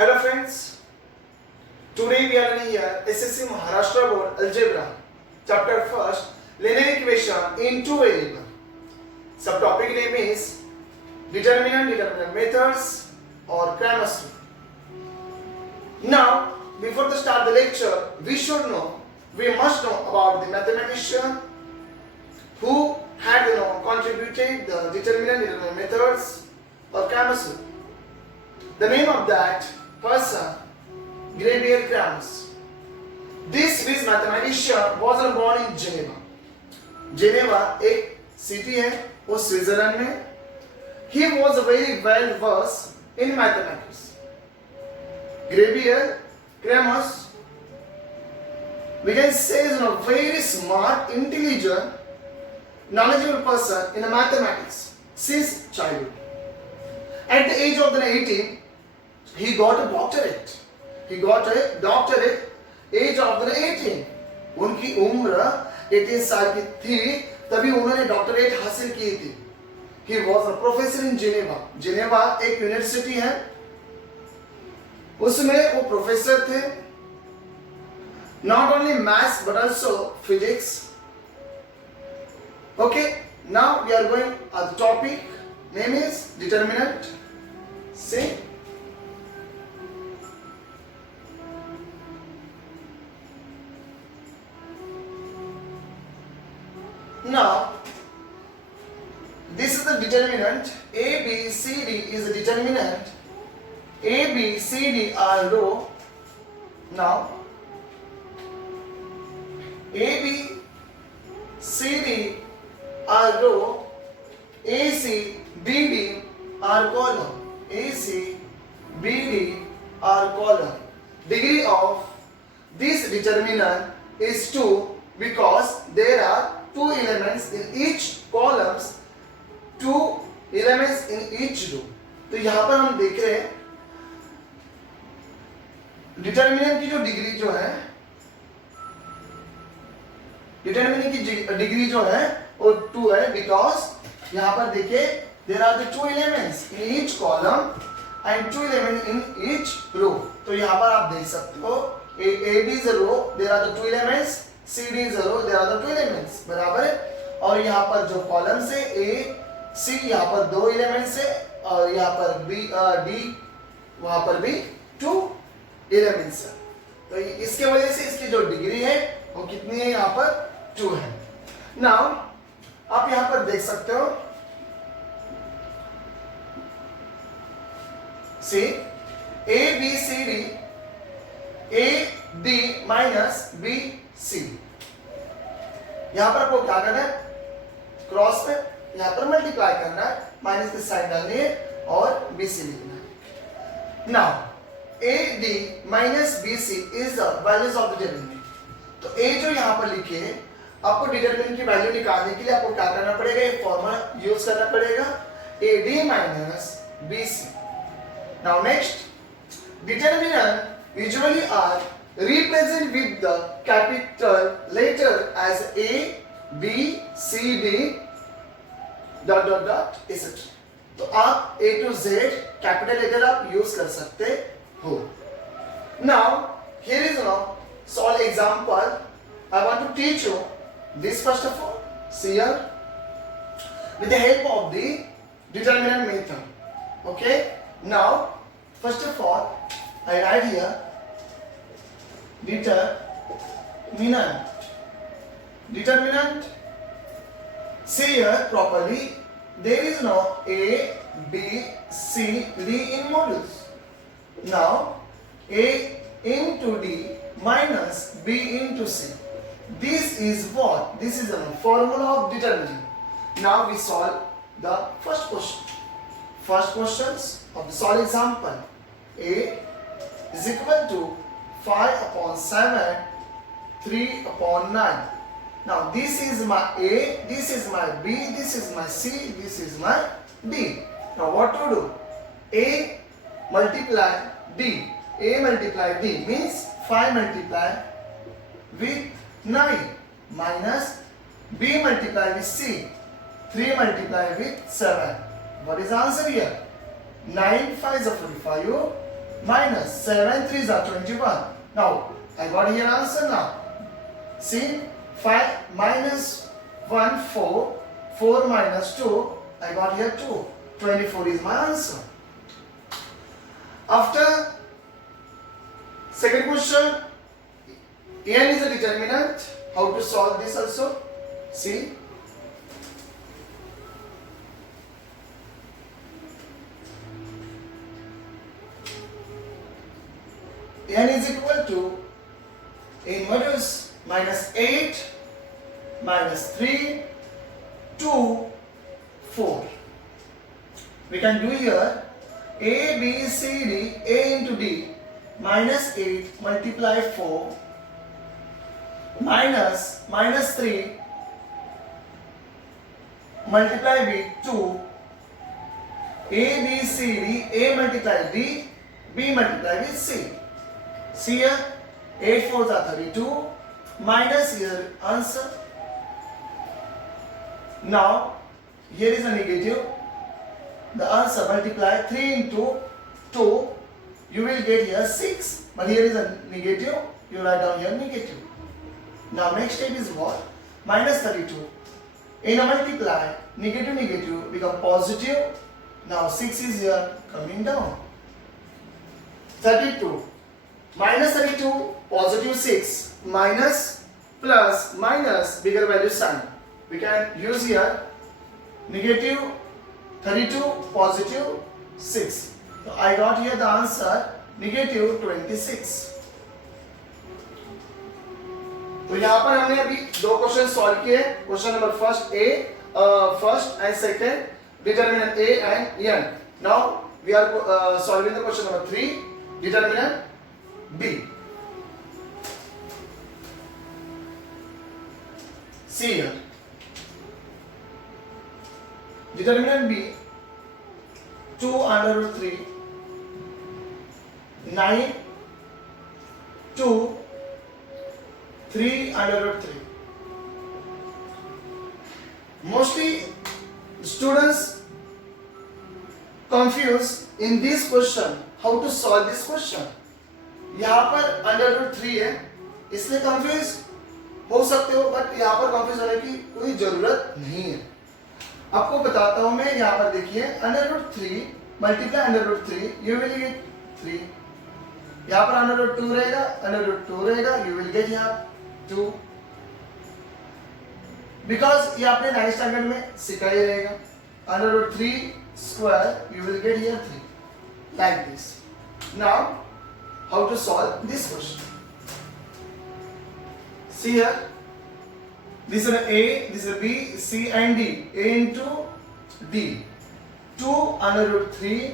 Hello friends, today we are learning here SSC Maharashtra Board Algebra, chapter 1st, linear equation in two variable. Subtopic name is determinant methods or Cramer's rule. Now, before the start the lecture, we must know about the mathematician who had contributed the determinant methods or Cramer's rule. The name of that person, Gabriel Cramer. This Swiss mathematician was born in Geneva. Geneva एक city है वो Switzerland में. He was very well versed in mathematics. Gabriel Cramer, we can say, is a very smart, intelligent, knowledgeable person in mathematics since childhood. At the age of 18, he got a doctorate. Age of 18. उनकी उम्र 18 साल की थी तभी उन्होंने doctorate हासिल की थी. He was a professor in Geneva. Geneva एक यूनिवर्सिटी है, उसमें वो प्रोफेसर थे. Not only maths but also physics. Okay, now we are going at the topic. Name is determinant. See. Now, this is the determinant. A, B, C, D is the determinant. A, B, C, D are row. Now, A, B, C, D are row. A, C, B, D are column. A, C, B, D are column. Degree of this determinant is 2 because there are 2 elements in each columns, 2 elements in each row. तो यहाँ पर हम देख रहे हैं determinant की जो degree जो है, डिटरमिनेंट की डिग्री जो है वो 2 है बिकॉज यहाँ पर देखिए there are the 2 elements in each column and 2 element in each row. तो यहाँ पर आप देख सकते हो A B is a row, there are the 2 elements, C D is a row, there are the 2 elements. बराबर है. और यहाँ पर जो कॉलम से ए सी यहाँ पर 2 एलिमेंट्स है और यहाँ पर बी डी वहां पर भी 2 एलिमेंट्स है. तो इसके वजह से इसकी जो डिग्री है वो कितनी है, यहाँ पर 2 है. नाउ आप यहाँ पर देख सकते हो C A B C D, A D minus B C. यहां पर आपको क्या करना है, क्रॉस पे यहां पर मल्टीप्लाई करना है, माइनस की साइन डालनी है और बी सी लिखना है. Now A D minus B C is the values of the determinant. तो ए जो यहां पर लिखे है, आपको डिटरमिनेंट की वैल्यू निकालने के लिए आपको क्या करना पड़ेगा, ये फॉर्मूला यूज करना पड़ेगा, A D minus B C. Now next, determinant usually are represented with the capital letter as A, B, C, D, dot dot dot etc. तो आप A to Z capital letter आप use कर सकते हो. Now here is a solve example. I want to teach you this first of all. See here with the help of the determinant method. Okay. Now first of all I write here determinant. See here properly, there is no A, B, C, D in modules. Now A into D minus B into C. This is what? This is a formula of determinant. Now we solve the first question. First questions of the solve example. A is equal to 5 upon 7, 3 upon 9. Now this is my A, this is my B, this is my C, this is my D. Now what to do? A multiply D. A multiply D means 5 multiply with 9 minus B multiply with C, 3 multiply with 7. What is the answer here? 9 5 is 45, minus 7 3s are 21. Now I got here answer now. See, 5 minus 1 4, 4 minus 2, I got here 2. 24 is my answer. After second question, n is a determinant. How to solve this also? See, n is equal to inverse minus 8 minus 3 2 4. We can do here a b c d, a into d minus 8 multiply 4 minus 3 multiply b 2, a b c d, a multiply d, b multiply with c. See here, 8 4s are 32 minus here answer. Now here is a negative. The answer multiply 3 into 2, you will get here 6. But here is a negative, you write down here negative. Now next step is what? Minus 32. In a multiply, negative negative become positive. Now 6 is here coming down. 32 minus 32 positive 6 minus plus minus bigger value sign. We can use here negative 32 positive 6. So I got here the answer negative 26. तो यहाँ पर हमने अभी दो question solve किए. Question number first and second determinant a and n. Now we are solving the question number 3, determinant b. See here, determinant b 2 under root 3 9 2 3 under root 3. Mostly students confused in this question how to solve this question. यहाँ पर under root 3 है इसलिए confuse हो सकते हो, but यहाँ पर confuse होने की कोई जरूरत नहीं है. आपको बताता हूं मैं. यहाँ पर देखिए under root 3 multiply under root 3, you will get 3. यहाँ पर अंडर रूट 2 रहेगा, अंडर रूट 2 रहेगा, यू विल गेट यहाँ 2. बिकॉज ये आपने 9th स्टैंडर्ड में सीखा ही रहेगा. Under root 3 square, you will get here 3 like this. Now how to solve this question? See here, this is a, this is b, c and d. A into d, 2 under root 3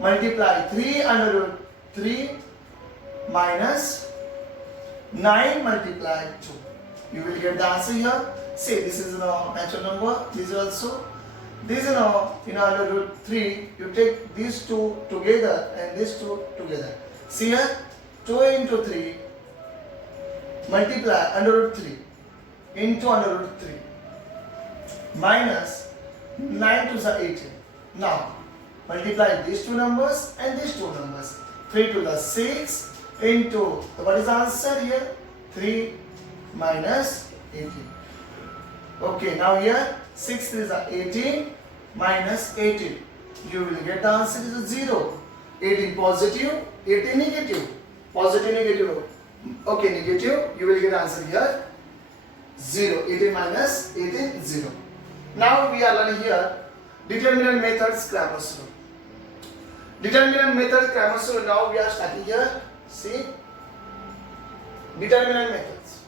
multiply 3 under root 3 minus 9 multiply 2. You will get the answer here. See, this is a natural number. This is also. This is in under root 3. You take these two together and these two together. See here, 2 into 3 multiply under root 3 into under root 3 minus 9 to the 18. Now multiply these two numbers and these two numbers. 3 to the 6 into, what is the answer here? 3 minus 18. Okay, now here 6 is 18 minus 18. You will get the answer is 0. 18 positive, 18 negative. Positive, negative. Okay, negative. You will get answer here 0. 18 minus 18, 0. Now we are learning here determinant methods, Cramer's rule. Determinant method, Cramer's rule. Now we are starting here. See, determinant methods.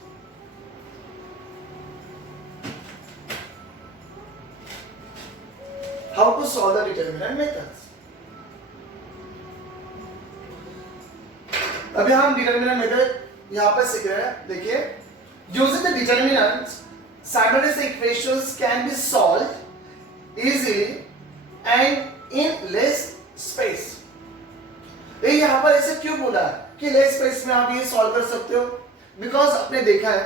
How to solve the determinant methods? अभी हम determinant method यहाँ पर सीख रहे हैं. देखिए, using the determinants simultaneous equations can be solved easily and in less space. ये यहाँ पर ऐसे क्यों बोला कि लेस स्पेस में आप ये सॉल्व कर सकते हो? बिकॉज आपने देखा है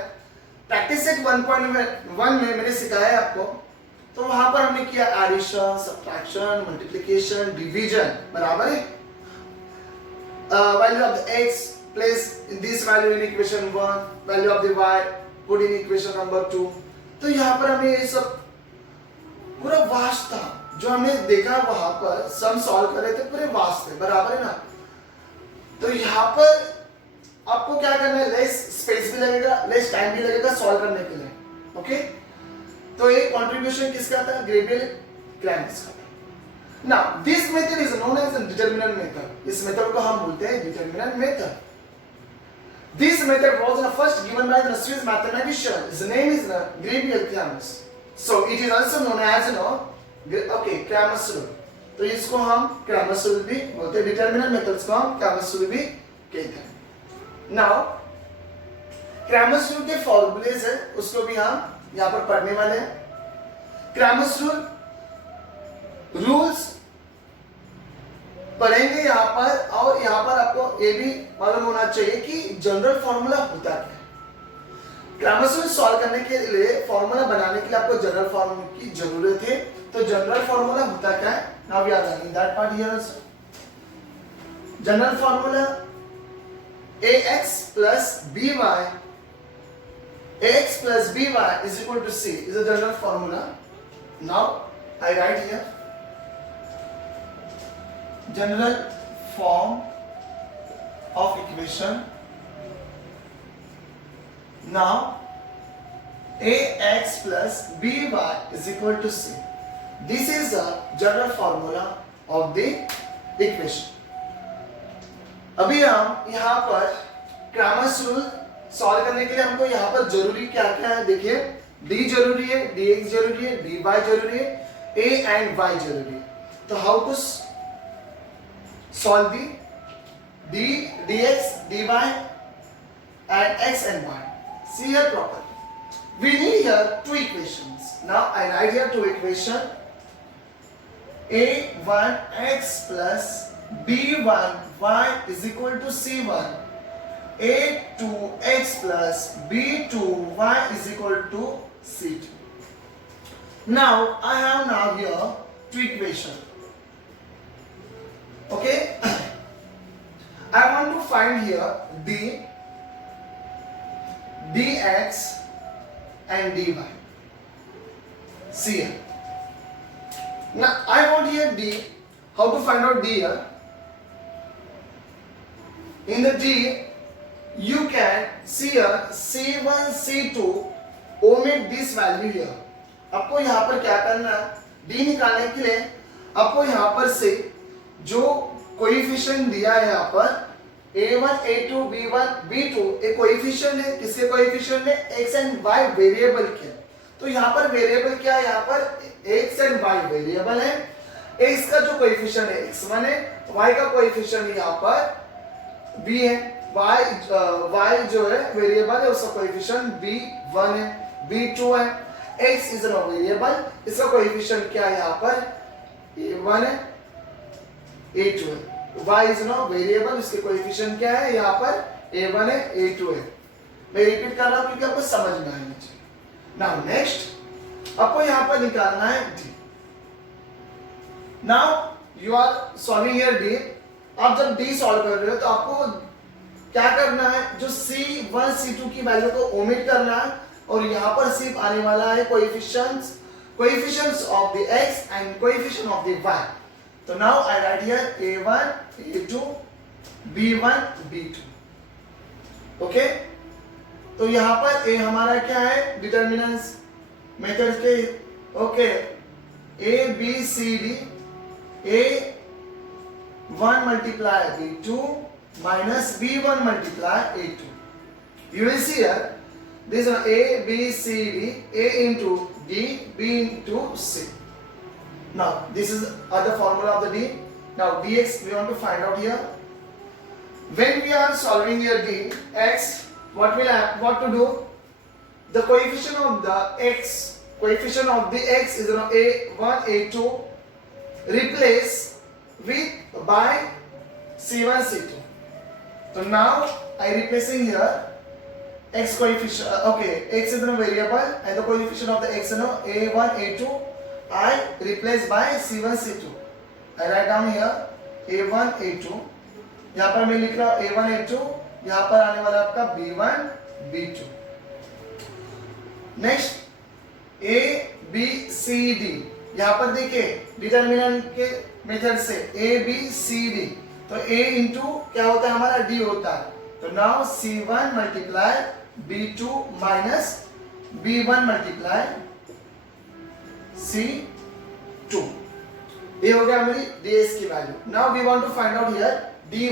प्रैक्टिस सेट 1.1 में मैंने सिखाया है आपको, तो वहां पर हमने किया एडिशन, सब्ट्रैक्शन, मल्टीप्लिकेशन, डिवीजन, बराबर है. value of the x, place this value in equation 1, value of the y put in equation number 2. तो यहाँ पर हमें ये सब पूरा वास्ट था जो हमने देखा वहां पर सम सॉल्व कर रहे थे, पूरे वास्ट थे, बराबर है ना। तो यहाँ पर आपको क्या करना है, लेस स्पेस भी लगेगा, लेस टाइम भी लगेगा सॉल्व करने के लिए, ओके। तो ये कंट्रीब्यूशन किसका था, ग्रेबियल क्रैम्स का। Now this method is known as the determinant method. इस मेथड को हम बोलते हैं determinant method. This method was first given by the Swiss mathematician. His name is Greviel-Cramus. So it is also known as Cramus rule. तो इसको हम Cramus rule भी बोलते हैं, determinant methods को हम Cramus rule भी कहते हैं। Now Cramus rule के formulas है, उसको भी हम यहाँ पर पढ़ने वाले हैं। Cramus rule रूल्स पढ़ेंगे यहाँ पर, और यहाँ पर आपको ये भी मालूम होना चाहिए कि जनरल फॉर्मूला होता क्या है। क्रैमर्स रूल सॉल्व करने के लिए, फॉर्मूला बनाने के लिए आपको जनरल फॉर्मूला की जरूरत है। तो जनरल फॉर्मूला होता क्या है, now we are learning that part here also. General formula ax plus by is equal to c is a general formula. Now I write here general form of equation. Now ax plus by is equal to c. This is the general formula of the equation. अभी हम यहाँ पर Cramer's rule solve करने के लिए हमको यहाँ पर जरूरी क्या क्या है, देखिए d जरूरी है, dx जरूरी है, dy जरूरी है, a and y जरूरी है। तो how to solve the dx, dy and x and y. See here properly. We need here two equations. Now I write here two equations. a1x plus b1y is equal to c1. a2x plus b2y is equal to c2. Now I have now here two equations. Okay, I want to find here dx and dy. See here. Now I want here d. How to find out d here? In the d, you can see here c1, c2. Omit this value here. आपको यहाँ पर क्या करना है, d निकालने के लिए आपको यहाँ पर से जो कोएफिशिएंट दिया है यहाँ पर a1, a2, b1, b2 एक कोएफिशिएंट है, किसके कोएफिशिएंट है, x एंड y वेरिएबल के। तो यहाँ पर वेरिएबल क्या है, यहाँ पर x एंड y वेरिएबल है, x का जो कोएफिशिएंट है x1 है, y का कोएफिशिएंट यहाँ पर b है, y जो है वेरिएबल है उसका कोएफिशिएंट b1 है, b2 है, x इज अ वेरिएबल, इसका कोएफिशिएंट क्या है यहाँ पर a1 है, a2 है, y इज नो वेरिएबल, इसके कोएफिशिएंट क्या है यहाँ पर a1 है, a2 है। मैं रिपीट कर रहा हूँ क्योंकि आपको समझ में आना चाहिए। नाउ नेक्स्ट आपको यहाँ पर निकालना है d। Now you are solving here d। आप जब d सॉल्व कर रहे हो तो आपको क्या करना है, जो c1 c2 की वैल्यू को ओमिट करना है और यहाँ पर सिर्फ आने वाला है coefficients of the x and coefficient of the y। तो now I right here a1, a2, b1, b2। Okay, तो यहाँ पर a हमारा क्या है, डिटर्मिनेंट्स मेथड के। Okay, a b c d, a1 multiply b2 minus b1 multiply a2. You will see here this is a b c d, a into d, b into c. Now this is other formula of the d. Now dx we want to find out here. When we are solving here dx, what to do? The coefficient of the x is a1, a2. Replace with by c1, c2. So now I replacing here x coefficient. Okay, x is a variable and the coefficient of the x is a1, a2. I replace by c1, c2. I write down here a1, a2 यहाँ पर मैं लिख रहा हूं A1 A2, यहाँ पर आने वाला आपका B1 B2। Next A B C D, यहाँ पर देखिए डिटर्मिनेंट के मेथड से A B C D, तो A इंटू क्या होता है हमारा D होता है, तो now C1 multiply B2 minus B1 multiply C2, ये हो गया हमारी ds की वैल्यू। Now we want to find out here dy।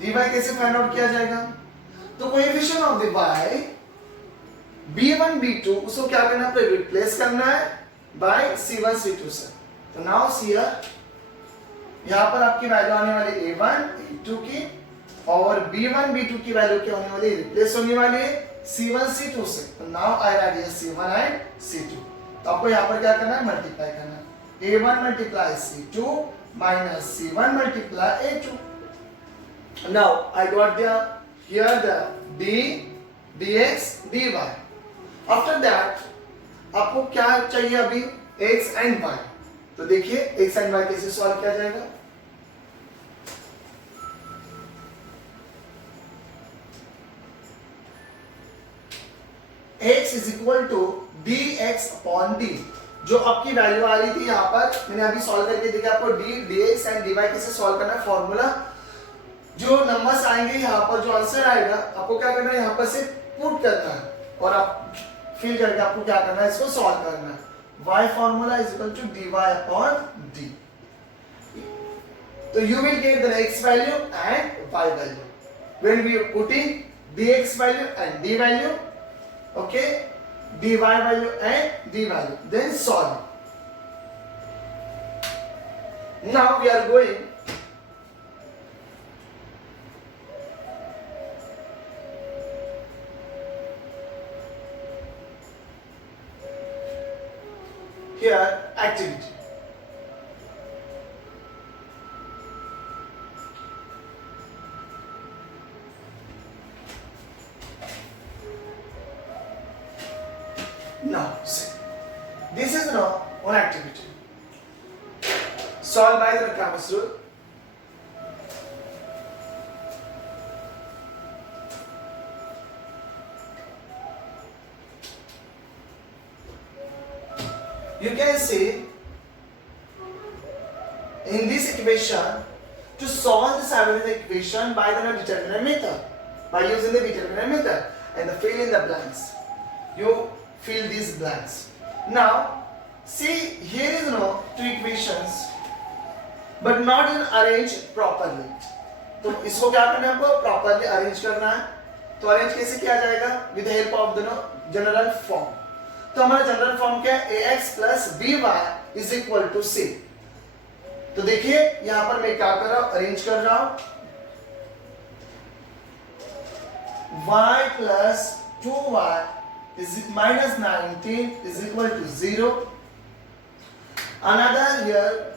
dy कैसे फाइंड आउट किया जाएगा, तो coefficient of the y b1 b2 उसको क्या करना है, रिप्लेस करना है बाय c1 c2 से। तो नाउ सी यहां पर आपकी वैल्यू आने वाली a1 a2 की, और b1 b2 की वैल्यू क्या होने वाली, रिप्लेस होने वाली है c1 c2 से। तो now I right here c1 and c2, तो आपको यहां पर क्या करना है, मल्टीप्लाई करना है, a1 multiply c2 minus c1 multiply a2. Now I got here the d dx dy. After that आपको क्या चाहिए अभी, x and y। तो देखिए x and y कैसे सॉल्व किया जाएगा। x is equal to dx upon d, जो आपकी वैल्यू आ रही थी यहाँ पर, मैंने अभी सॉल्व करके देखा आपको d dx एंड dy कैसे सॉल्व करना है। फॉर्मूला जो नंबर्स आएंगे यहाँ पर, जो आंसर आएगा आपको क्या करना है, यहाँ पर से पुट करना है और आप फिल करके आपको क्या करना है, इसको सॉल्व करना है। y formula is equal to dy upon d, तो you will get the x value and y value when we are putting dx value and d value, okay, dy value and d value, then solve. Now we are going here activity. Now see, this is now one activity solved by the Kram's rule. You can see in this equation, to solve this Abelian equation by the determinant method, by using the determinant method and the fill in the blanks. You fill these blanks. Now see, here is no two equations but not in arranged properly. तो इसको क्या करना है, आपको properly arrange करना है। तो arrange कैसे किया जाएगा, with help of the general form. तो हमारा जनरल फॉर्म क्या है, ax plus by is equal to c। तो देखिए यहां पर मैं क्या कर रहा हूं, अरेंज कर रहा हूं, y plus 2y is minus 19 is equal to 0. Another here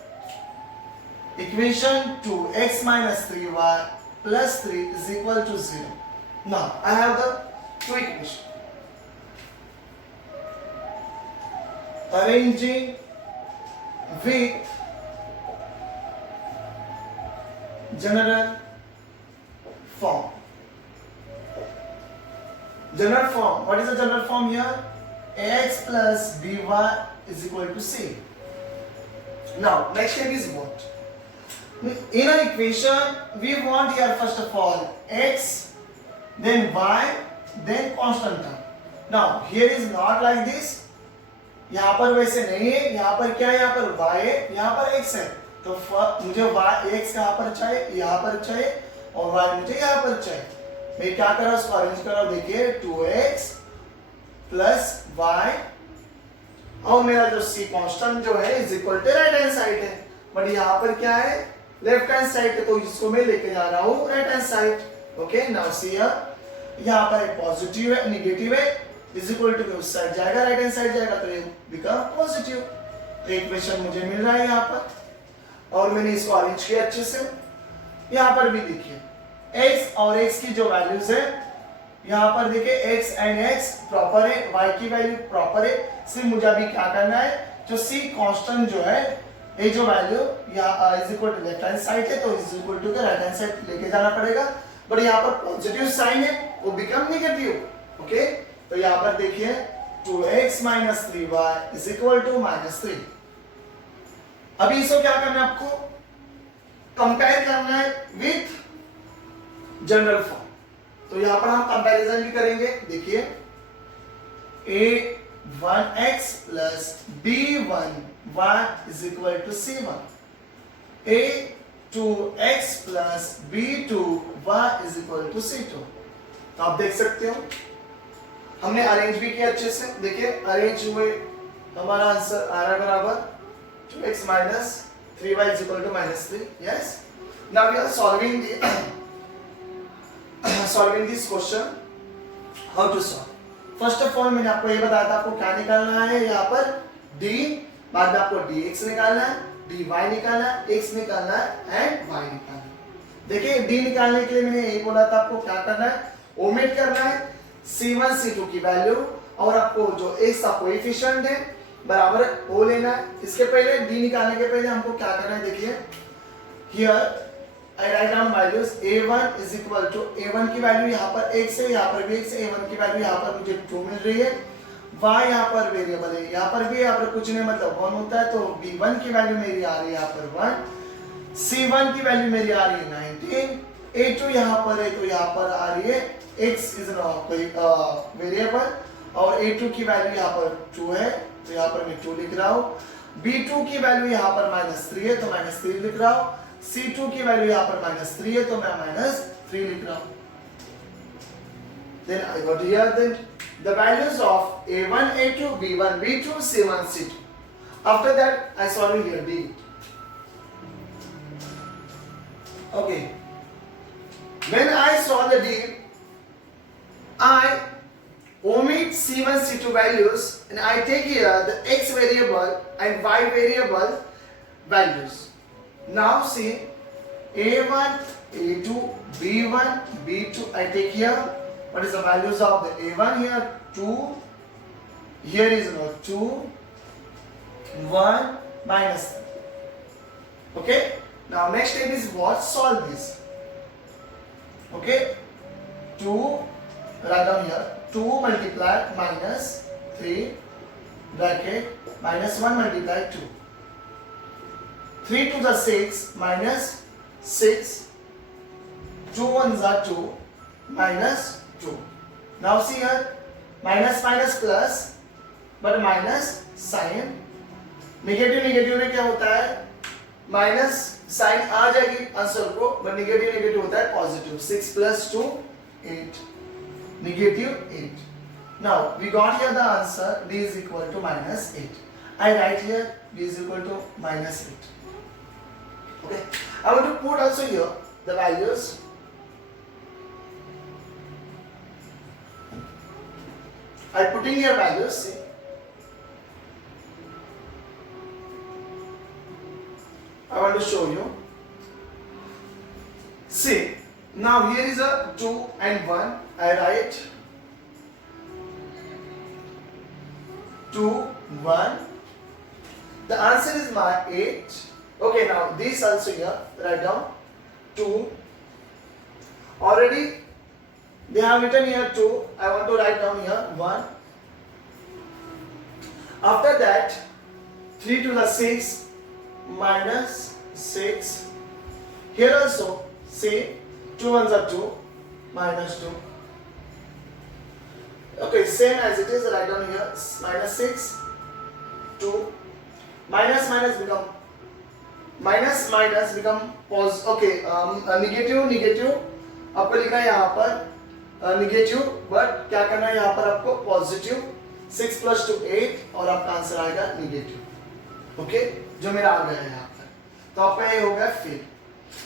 equation 2 x minus 3y plus 3 is equal to 0. Now I have the two equations. Arranging with general form. General form. What is the general form here? Ax plus by is equal to c. Now next step is what? In an equation we want here first of all x, then y, then constant term. Now here is not like this. यहाँ पर वैसे नहीं है, यहाँ पर क्या है, यहाँ पर y है, यहाँ पर x है। तो मुझे y x कहाँ पर चाहिए, यहाँ पर चाहिए, और y मुझे यहाँ पर चाहिए। मैं क्या कर रहा हूँ, उसको अरेंज कर रहा हूँ। देखिए 2x प्लस y, और मेरा जो c कांस्टेंट जो है is equal to right hand side है, बट यहाँ पर क्या है, लेफ्ट हैंड साइड है, तो इसको मैं लेके जा रहा हूँ right hand side. Okay, now see यहाँ पर एक पॉजिटिव है, नेगेटिव है, इज इक्वल टू उस साइड जाएगा, राइट हैंड साइड जाएगा, तो ये बिकम पॉजिटिव। तो इक्वेशन मुझे मिल रहा है यहाँ पर, और मैंने इसको अरेंज किया अच्छे से। यहाँ पर भी देखिए x और x की जो वैल्यूज है, यहाँ पर देखिए x एंड x प्रॉपर है, y की वैल्यू प्रॉपर है। सिर्फ मुझे अभी क्या करना है, जो c कांस्टेंट जो है ये जो वैल्यू यहाँ is equal to left hand side है तो is equal to right hand side लेके जाना पड़ेगा, बट यहाँ पर पॉजिटिव साइन है वो बिकम नेगेटिव। ओके, तो यहाँ पर देखिए 2x minus 3y is equal to -3। अभी इसको क्या करना है, आपको कंपेयर करना है विथ जनरल फॉर्म। तो यहां पर हम कंपैरिजन भी करेंगे। देखिए a1x plus b1y is equal to c1, a2x plus b2y is equal to c2। तो आप देख सकते हो हमने अरेंज भी किया अच्छे से। देखिए अरेंज हुए तो हमारा आंसर आ रहा है बराबर 2x minus 3y is equal to -3। yes, now we are solving this question। how to solve? first of all मैंने आपको ये बताया था आपको क्या निकालना है, यहाँ पर d, बाद में आपको dx निकालना है, dy निकालना है, x निकालना है एंड y निकालना है। देखिए d निकालने के लिए मैंने यही बोला था आपको क्या करना है, ओमिट करना है C1 C2 की वैल्यू और आपको जो x का कोएफिशिएंट है बराबर ओ लेना है। इसके पहले d निकालने के पहले हमको क्या करना है, देखिए here I write down values a1 is equal to a1 की वैल्यू यहाँ पर x है, यहाँ पर भी x है, a1 की वैल्यू यहाँ पर मुझे 2 मिल रही है, y यहाँ पर वेरिएबल है, यहाँ पर भी यहाँ पर कुछ नहीं मतलब 1 होता है, तो b1 की वैल्यू मेरी आ रही है यहाँ पर 1, c1 की वैल्यू मेरी आ रही है 19, a2 यहाँ पर है तो यहाँ पर आ रही है x इज कोई वेरिएबल और a2 की वैल्यू यहाँ पर 2 है तो यहाँ पर मैं 2 लिख रहा हूँ, b2 की वैल्यू यहाँ पर -3 है तो -3 लिख रहा हूँ, c2 की वैल्यू यहाँ पर -3 है तो मैं -3 लिख रहा हूँ। Then I got here then the values of a1 a2 b1 b2 c1 c2. After that I solve here d. Okay, when I solve the d I omit C1, C2 values and I take here the x variable and y variable values. Now see A1, A2, B1, B2 I take here. What is the values of the A1 here? 2. Here is 2, 1, minus. Okay. Now next step is what? Solve this. Okay. 2. Write down here 2 multiplied minus 3 bracket minus 1 multiplied 2, 3 to the 6 minus 6, 2 ones are 2 minus 2. Now see here minus minus plus but minus sign, negative में क्या होता है minus sign आ जाएगी answer को, but negative होता है positive. 6 plus 2 8, -8। Now we got here the answer d is equal to -8. I write here d is equal to -8. Okay, I want to put also here the values. I putting here values. See, I want to show you. See, now here is a 2 and 1. I write 2, 1. The answer is my 8. Okay, now this also here, write down 2. Already they have written here 2. I want to write down here 1. After that 3 to the 6 minus 6. Here also say 2 ones are 2 minus 2. Okay, same as it is, write down here minus 6, 2, minus become positive. Okay, negative आपको लिखना है यहाँ पर negative, but क्या करना है यहाँ पर आपको पॉजिटिव। 6 plus 2 8 और आपका आंसर आएगा नेगेटिव। ओके, जो मेरा आ गया है यहाँ पर, तो आपका ये हो गया फिर।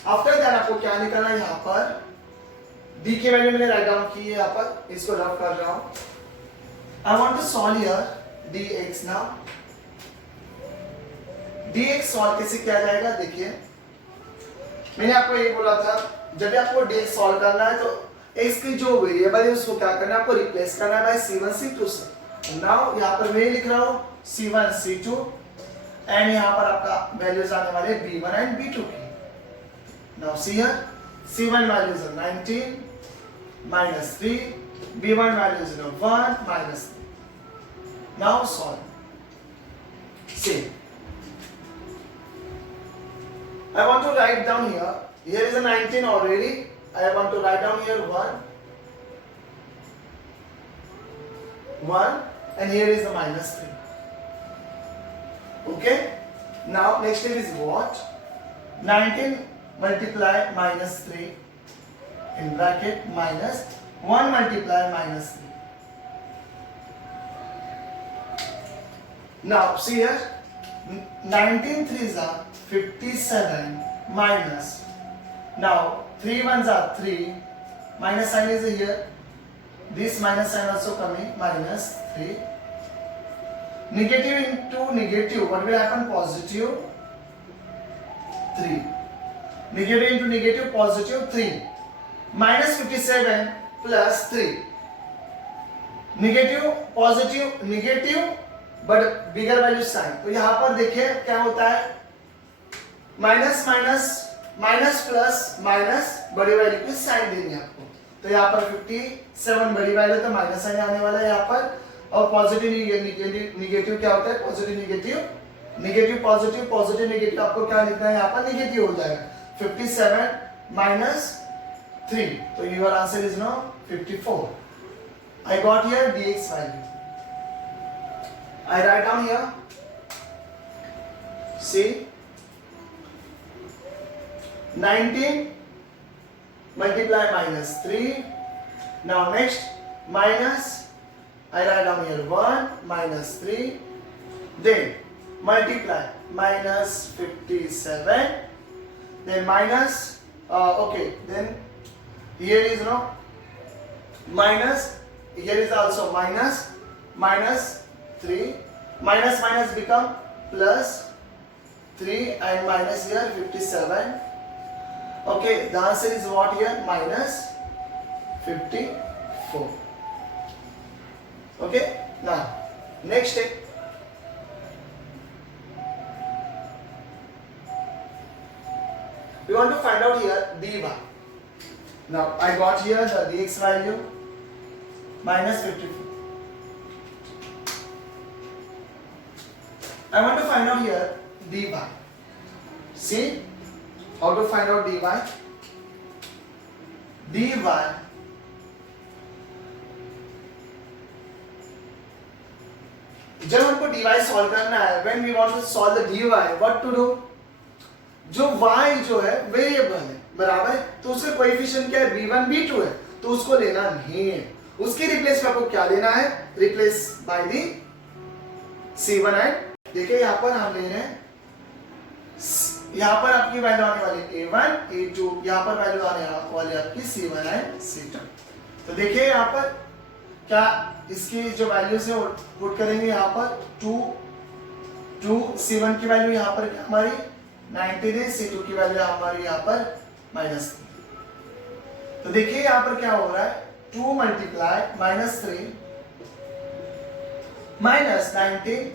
आफ्टर दैट आपको क्या निकालना है यहाँ पर, d की वैल्यू मैंने राइट डाउन की है यहाँ पर, इसको रफ कर रहा हूँ। I want to solve here dx now. dx solve कैसे किया जाएगा, देखिए मैंने आपको ये बोला था जब भी आपको dx सॉल्व करना है तो x की जो वेरिएबल है उसको क्या करना है, आपको रिप्लेस करना है बाय c1 c2 से। नाउ यहाँ पर मैं लिख रहा हूँ c1 c2 एंड यहाँ पर आपका वैल्यूज आने वाले B1 एंड B2 की. Now see here, C1 values are 19 minus 3, B1 values are 1 minus 3. Now solve. See, I want to write down here. Here is a 19 already. I want to write down here 1, and here is the minus 3. Okay. Now next step is what? 19 multiply minus 3 in bracket minus 1 multiply minus 3. Now see here, 19 threes are 57 minus, now 3 ones are 3, minus sign is here, this minus sign also coming, minus 3, negative into negative, what will happen? Positive 3, negative into negative, positive 3, minus 57 plus 3, negative positive negative but bigger value sign. तो यहां पर देखिए क्या होता है, minus minus minus plus minus, बड़ी value की sign देनी है आपको. तो यहाँ पर 57 बड़ी वैल्यू तो माइनस साइन आने वाला है यहाँ पर, और पॉजिटिव निगेटिव क्या होता है? Positive negative, negative positive, positive negative आपको क्या लिखना है यहाँ पर? निगेटिव हो जाएगा. 57 minus 3, तो your answer is no 54. I got here dx value. I write down here. See, 19 multiply minus 3. Now next minus, I write down here 1 minus 3. Then multiply minus 57. Then minus, okay, then here is no minus, here is also minus, minus 3, minus minus become plus 3 and minus here 57. Okay, the answer is what here? Minus 54. Okay, now next step. We want to find out here dy. Now I got here the dx value minus 54. I want to find out here dy. See how to find out dy. dy जब हमको dy solve करना है, when we want to solve the dy, what to do? जो y जो है variable है, बराबर है, तो उसका कोएफिशिएंट क्या है? b1 b2 है, तो उसको लेना नहीं है. उसकी रिप्लेस में आपको क्या लेना है? Replace by the c1 and, देखिए यहाँ पर हम ले रहे हैं, यहाँ पर आपकी वैल्यू आने वाली a1 a2, यहाँ पर वैल्यू आने वाली आपकी c1 एंड c2. तो देखिए यहाँ पर क्या इसकी जो वैल्यूज है पुट करेंगे यहाँ पर 2 c1 की वैल्यू यहाँ पर क्या हमारी 19 है, c2 की वैल्यू हमारी यहाँ पर -3. तो देखिए यहाँ पर क्या हो रहा है, 2 multiply -3 minus 19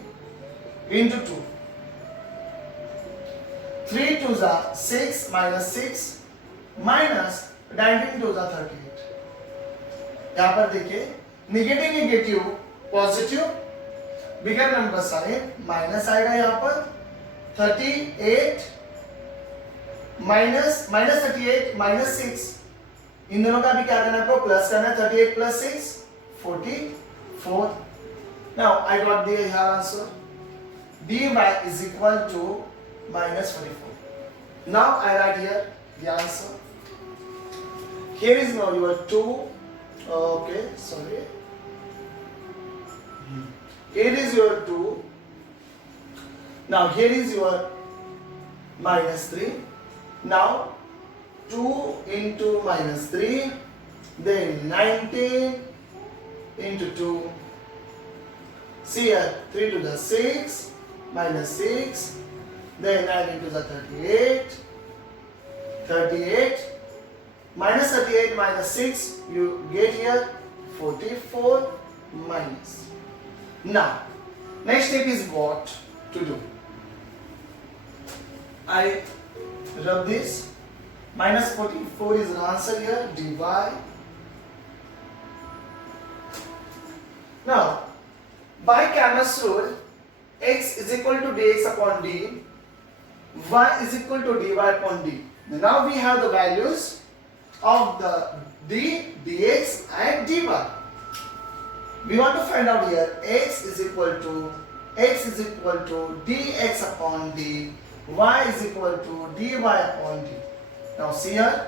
into 2. 3 2s are 6 minus 6 minus 19 2s are 38. यहाँ पर देखिए negative negative positive, bigger number sign minus आएगा यहाँ पर 38 माइनस 38 माइनस 6, इन दोनों का भी क्या करना है आपको? प्लस करना है. 38 plus 6 44. Now I got the here answer. dy is equal to -44. Now I write here the answer. Here is now your 2. Okay, sorry. Here is your 2. Now here is your -3. Now 2 into -3, then 19 into 2. See here, 3 to the 6 minus 6, then 9 into the 38. 38 minus 38 minus 6, you get here 44 minus. Now, next step is what to do? I rub this. Minus 44 is the answer here. dy. Now, by Cramer's rule, x is equal to dx upon d, y is equal to dy upon d. Now we have the values of the d, dx and dy. We want to find out here x is equal to dx upon d, y is equal to dy upon d. Now see here,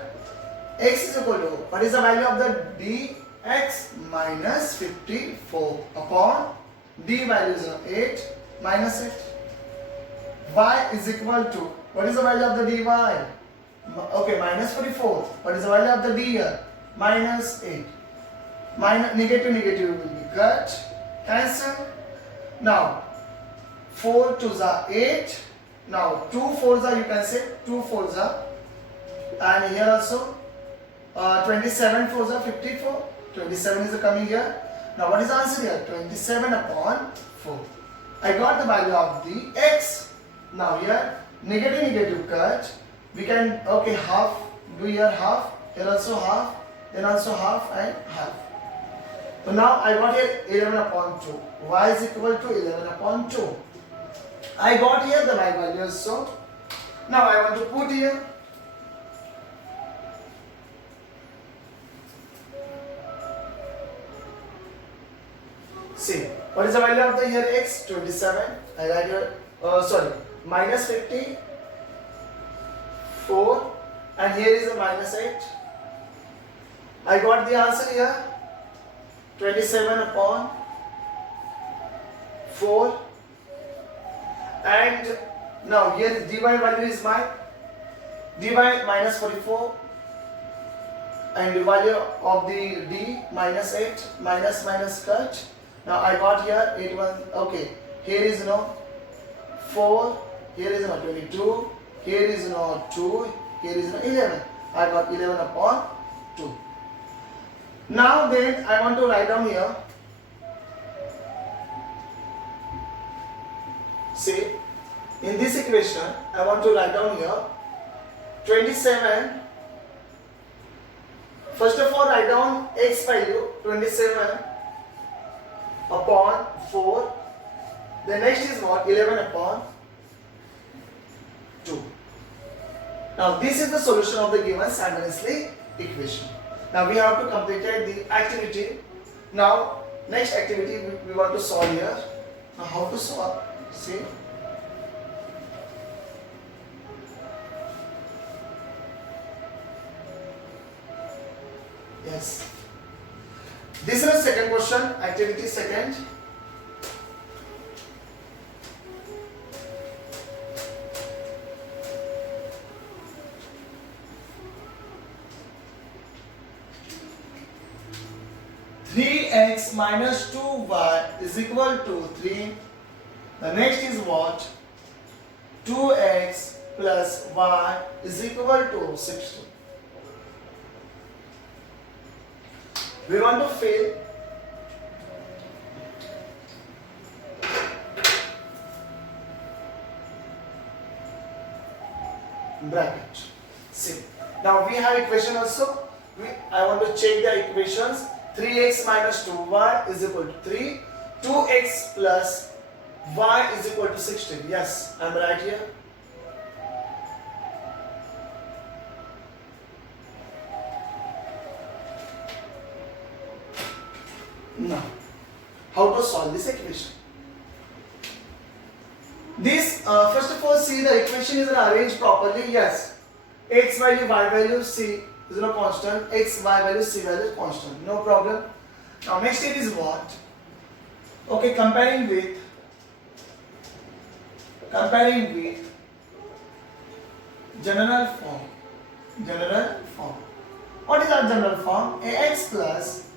x is equal to, what is the value of the dx? Minus 54 upon d value is 8 minus 8. Y is equal to, what is the value of the dy? Okay, minus 44. What is the value of the d here? Minus 8. Negative will be cut, cancel. Now 4 2s are 8. Now 2 4s are, you can say 2 4s are, and here also 27 4s are 54. 27 is coming here. Now what is the answer here? 27 upon 4. I got the value of the x. Now here negative cut. We can, okay, half, do here half, here also half, then also half and half. So now I got here 11 upon 2. Y is equal to 11 upon 2. I got here the y values. So now I want to put here. See, what is the value of the here x? 27. I write here, minus 54, and here is a minus 8. I got the answer here, 27 upon 4. And now here dy value is my dy minus 44, and the value of the d minus 8, minus cut. Now I got here 81. Okay, here is no 4, here is no 22, here is no 2, here is no 11. I got 11 upon 2. Now then I want to write down here. See, in this equation I want to write down here 27. First of all, write down x value 27 upon 4. The next is what? 11 upon 2. Now this is the solution of the given simultaneously equation. Now we have to complete the activity. Now next activity we want to solve here. Now how to solve? See. Yes. This is the second question, activity second. X minus 2y is equal to 3. The next is what? 2x plus y is equal to 16. We want to fill bracket. See. Now we have equation also. I want to check the equations. 3x minus 2y is equal to 3. 2x plus y is equal to 16. Yes, I am right here. Now, how to solve this equation? This, first of all, see the equation is arranged properly. Yes, x value, y value, c is no constant, x, y value, c value constant, no problem. Now next step is what? Okay, comparing with general form. What is our general form? Ax plus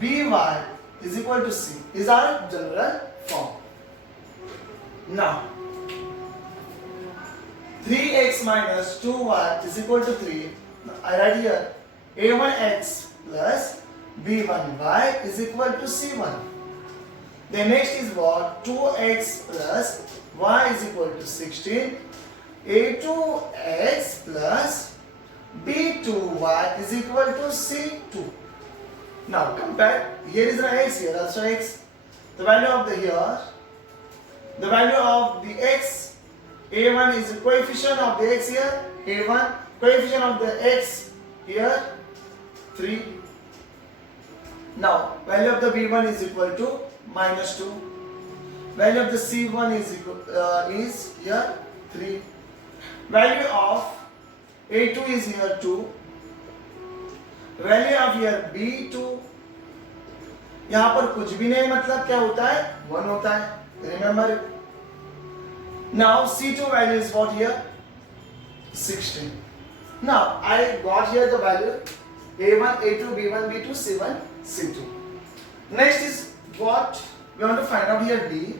by is equal to c is our general form. Now 3x minus 2y is equal to 3. I write here a1x plus b1y is equal to c1. The next is what? 2x plus y is equal to 16. A2x plus B2y is equal to C2. Now compare, here is the x, here also x. The value of the here, the value of the x, A1 is the coefficient of the x here, A1, coefficient of the x here, 3. Now value of the B1 is equal to minus 2. Value of the C1 is here 3. Value of A2 is here 2. Value of here B2, यहाँ पर कुछ भी नहीं, मतलब क्या होता है 1 होता है. Remember it. Now C2 value is what here 16. Now I got here the value A1, A2, B1, B2, C1, C2. Next is what we want to find out here, D.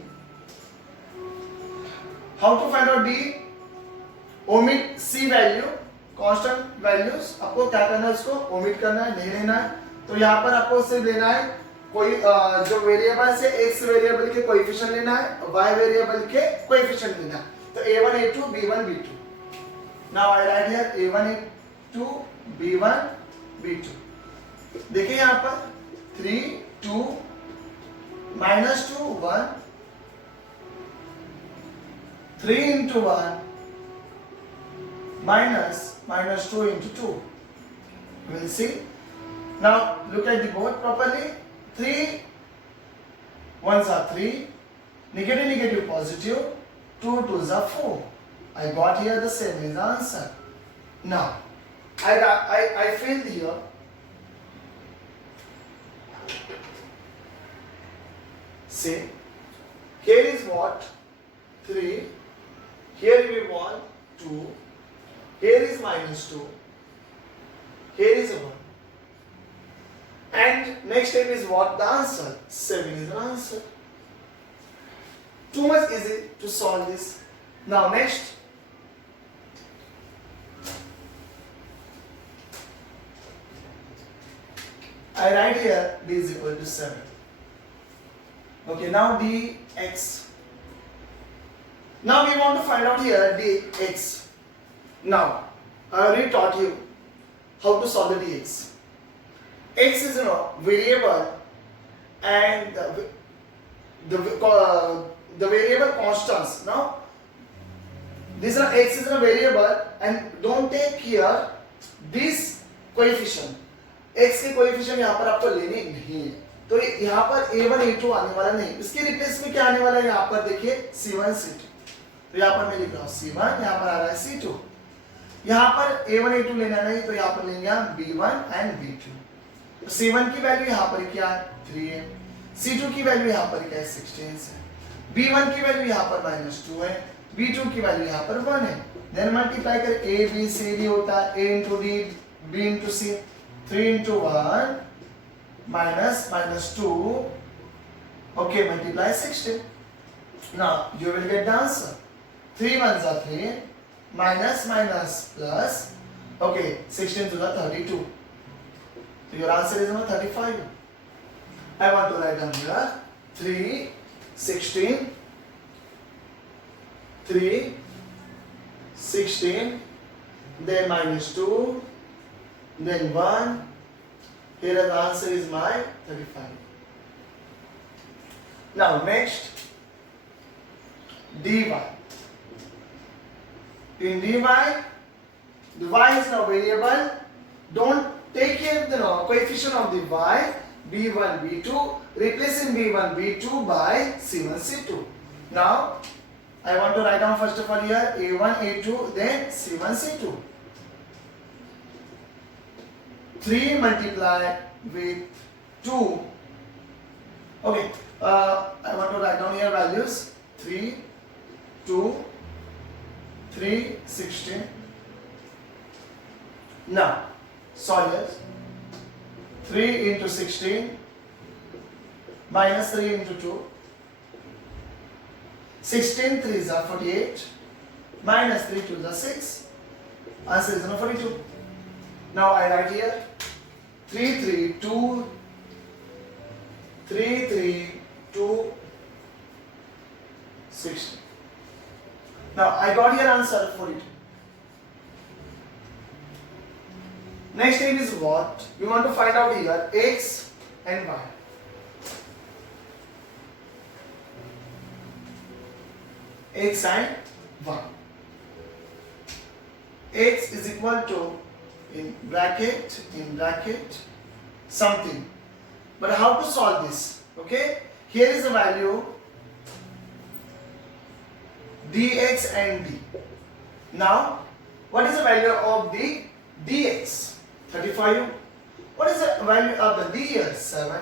How to find out D? Omit C value, constant values. आपको क्या करना है, उसको omit करना है, नहीं लेना है. तो यहाँ पर आपको सिर्फ लेना है कोई जो वेरिएबल से x वेरिएबल के कोएफिशिएंट लेना है, y वेरिएबल के कोएफिशिएंट लेना है. तो A1, A2, B1, B2. Now I write here A1, A2, B1, B2. देखिए यहाँ पर 3, 2, minus 2, 1, 3 into 1, minus 2 into 2. You will see. Now look at the board properly. 3 ones are 3, negative, negative, positive, 2 twos are 4. I got here the same is the answer. Now I filled here. See, here is what 3, here we want 2, here is minus 2, here is 1. And next step is what the answer? 7 is the answer. Too much easy to solve this. Now next, I write here d is equal to 7. Okay, now dx. Now we want to find out here dx. Now I already taught you how to solve the dx. X is variable, and the variable constants. Now this x is a variable, and don't take here this coefficient. x के coefficient यहाँ पर आपको लेने नहीं है, तो यहाँ पर a1 a2 आने वाला नहीं. इसके रिप्लेस में क्या आने वाला है, यहाँ पर देखिए c1 c2. तो यहाँ पर मैं लिख रहा हूँ c1, यहाँ पर आ रहा है c2. यहाँ पर a1 a2 लेना नहीं, तो यहाँ पर लेंगे हम b1 एंड b2. C1 की वैल्यू यहाँ पर क्या है 3 है, C2 की वैल्यू यहाँ पर क्या है 16 है, B1 की वैल्यू यहाँ पर -2 है, B2 की वैल्यू यहाँ पर 1 है. देन मल्टीप्लाई कर A B C D होता है A into D B into C, 3 into 1 -2. Okay, multiply 16. Now you will get the answer. 3 ones are 3, minus plus. Okay, 16 to the 32. So your answer is 35. I want to write down here 3, 16, 3, 16, then -2, then 1. Here the answer is my 35. Now next, dy. In dy, the y is now variable. Don't take here the coefficient of the y, b1, b2, replacing b1, b2 by c1, c2. Now, I want to write down first of all here a1, a2, then c1, c2. 3 multiplied with 2. Okay, I want to write down here values 3, 2, 3, 16. Now, solve this. 3 into 16 minus 3 into 2. 16 3s are 48 minus 3 2s are 6. Answer is 42. Now I write here 3 3 2 3 3 2 16. Now I got here answer 42. Next step is what? We want to find out here x and y. X and y. X is equal to in bracket something. But how to solve this? Okay, here is the value dx and d. Now, what is the value of the dx? 35. What is the value of the d here? 7.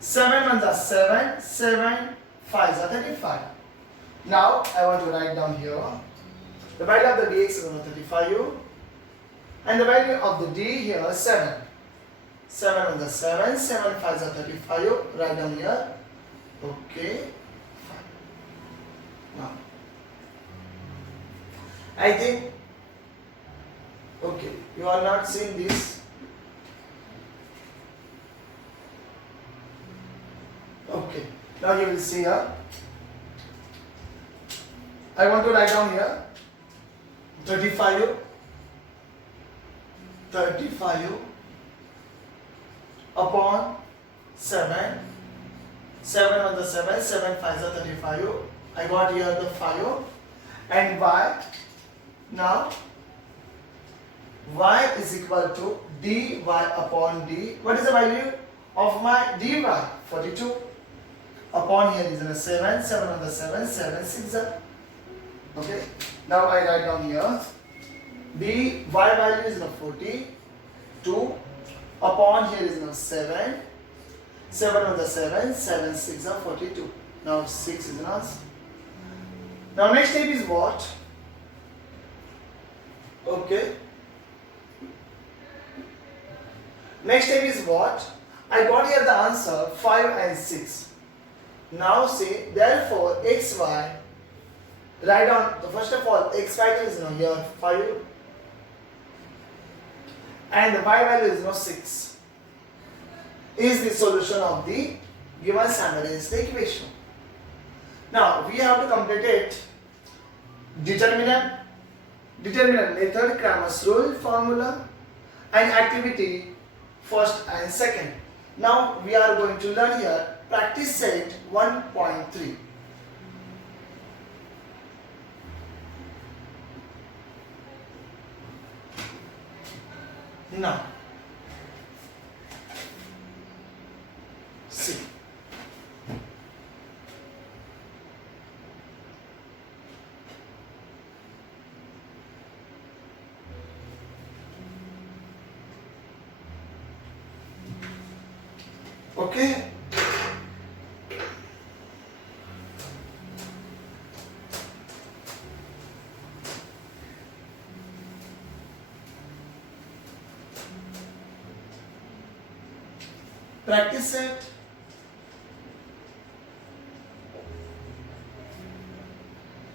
7 ones are 7, 7 5s are 35. Now, I want to write down here the value of the dx is 35 and the value of the d here is 7. 7 ones are 7, 7 5s are 35. Write down here. Okay. Now, I think, okay, you are not seeing this. Okay, now you will see here. I want to write down here 35 upon 7. 7 on the 7, 7 5s are 35. I got here the 5 and y. Now y is equal to dy upon d. What is the value of my dy? 42. Upon here is in a 7, 7 on the 7, 7 6 are. Okay. Now I write down here dy value is in a 42. Upon here is in a 7. 7 on the 7, 7 6 are 42. Now 6 is an answer. Now next step is what? Okay. Next step is what? I got here the answer 5 and 6. Now say therefore xy, write down the first of all x value is now here 5 and the y value is now 6 is the solution of the given simultaneous equation. Now we have to complete it. Determinant method, Cramer's rule, formula and activity first and second. Now we are going to learn here practice set 1.3. Now see. Okay. Practice set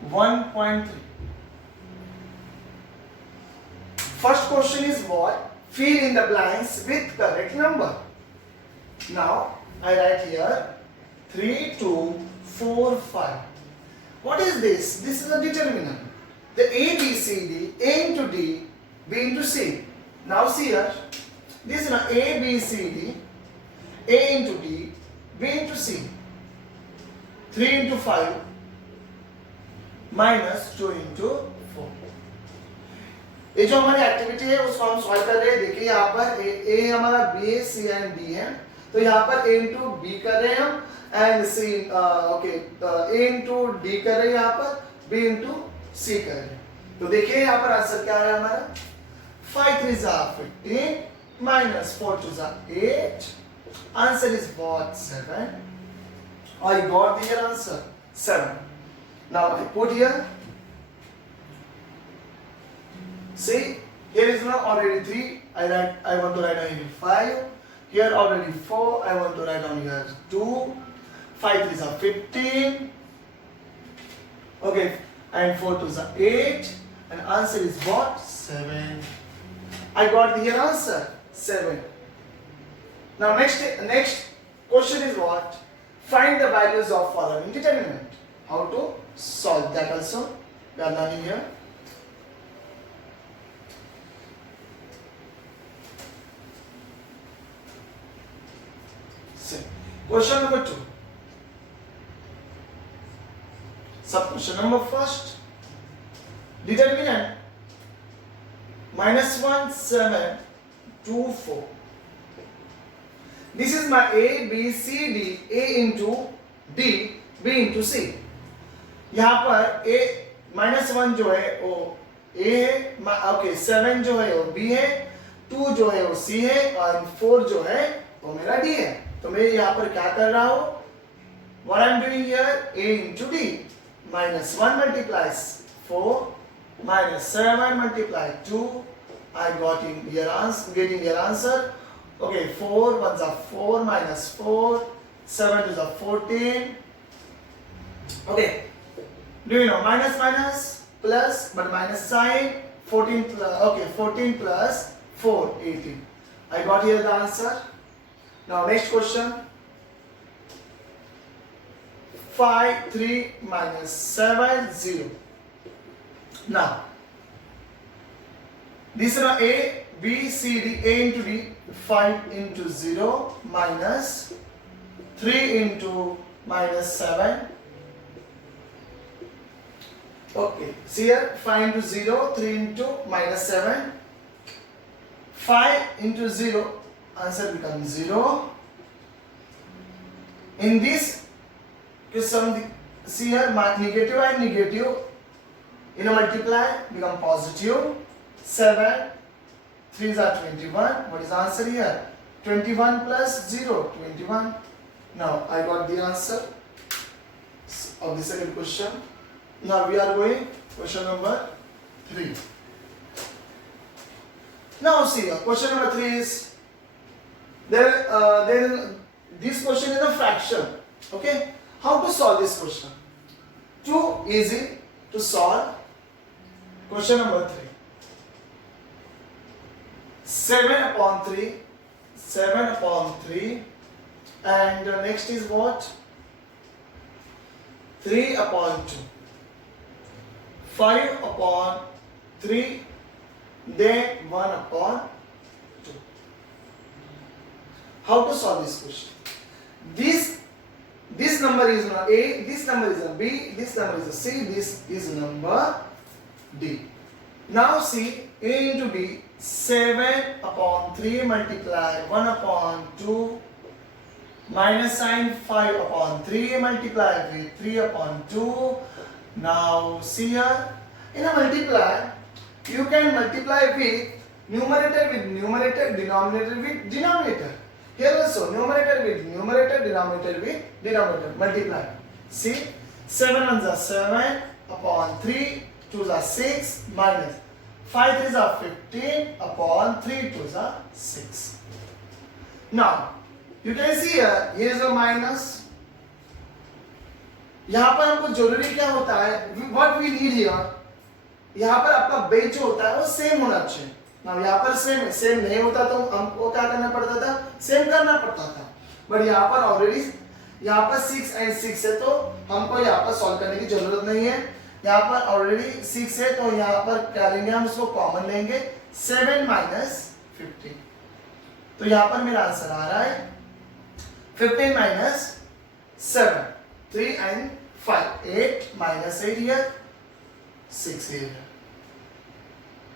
1.3. First question is what? Fill in the blanks with correct number. Now I write here 3, 2, 4, 5. What is this? This is a determinant. The A, B, C, D, A into D, B into C. Now see here. This is a, B, C, D, A into D, B into C. 3 into 5 minus 2 into 4. ये जो हमारी activity है उसको हम solve कर रहे हैं. देखिए यहाँ पर ए हमारा बी, सी एंड डी है. तो यहाँ पर ए इंटू बी कर रहे हैं हम and see okay A into D कर रहे हैं यहाँ पर, बी इंटू सी कर रहे हैं. तो देखिए यहाँ पर आंसर क्या है हमारा 5 3 जा 15 minus 4 2 जा 8. Answer is what? 7. I got the answer 7. Now I put here. See, here is now already 3. I want to write down here 5. Here already 4. I want to write down here 2. 5 3 are 15. Okay, and 4 2 are 8. And answer is what? 7. I got the answer 7. Now next question is what? Find the values of following determinant. How to solve that also? we are learning here. Question number 2. Sub question number first. Determinant -1, 7, 2, 4. This is my A, B, C, D. A into D, B into C. यहाँ पर A -1 जो है वो A है, okay 7 जो है वो B है, 2 जो है वो C है और 4 जो है वो मेरा D है. तो मैं यहाँ पर क्या कर रहा हूँ? What I am doing here? A into D. -1 multiplies 4 minus 7 multiply 2. I getting your answer. Okay, 4 ones are 4 minus 4, 7 is a 14. Okay, do you know minus plus, but minus sign, 14 plus, okay, 14 plus 4, 18. I got here the answer. Now next question. 5, 3 minus 7, 0. Now, these are A, B, C, D, A into D, 5 into 0 minus 3 into minus 7. Okay, see here, 5 into 0, 3 into minus 7. 5 into 0, answer becomes 0. In this, see here, negative and negative, in a multiply, become positive. 7, 3s are 21. What is the answer here? 21 plus 0, 21. Now, I got the answer of the second question. Now, we are going question number 3. Now, see here, question number 3 is, this question is a fraction. Okay? How to solve this question? Too easy to solve. Question number 3. 7 upon 3, 7 upon 3, and next is what? 3 upon 2, 5 upon 3, then 1 upon 2. How to solve this question? This number is not A, this number is a B, this number is a C, this is number D. Now see, A into D, 7 upon 3 multiply 1 upon 2 minus sign 5 upon 3 multiply with 3 upon 2. Now see here, in a multiply, you can multiply with numerator with numerator, denominator with denominator. Here also, numerator with numerator, denominator with denominator. Multiply. See, 7 ones are 7 upon 3, 2s are 6 minus 5 3s are 15 upon 3 2s are 6. Now, you can see here is a minus. यहाँ पर हमको जरूरी क्या होता है? What we need here? यहाँ पर आपका बेस जो होता है वो सेम होना चाहिए. Now यहाँ पर सेम नहीं होता तो हमको क्या करना पड़ता था? सेम करना पड़ता था. बट यहाँ पर ऑलरेडी यहाँ पर 6 and 6 है तो हमको यहाँ पर सॉल्व करने की जरूरत नहीं है. यहाँ पर ऑलरेडी 6 है तो यहाँ पर क्या लेंगे? हम इसको कॉमन लेंगे. 7 minus 15. तो यहाँ पर मेरा आंसर आ रहा है 15 minus 7. 3 and 5. 8 minus 8 here. 6 here.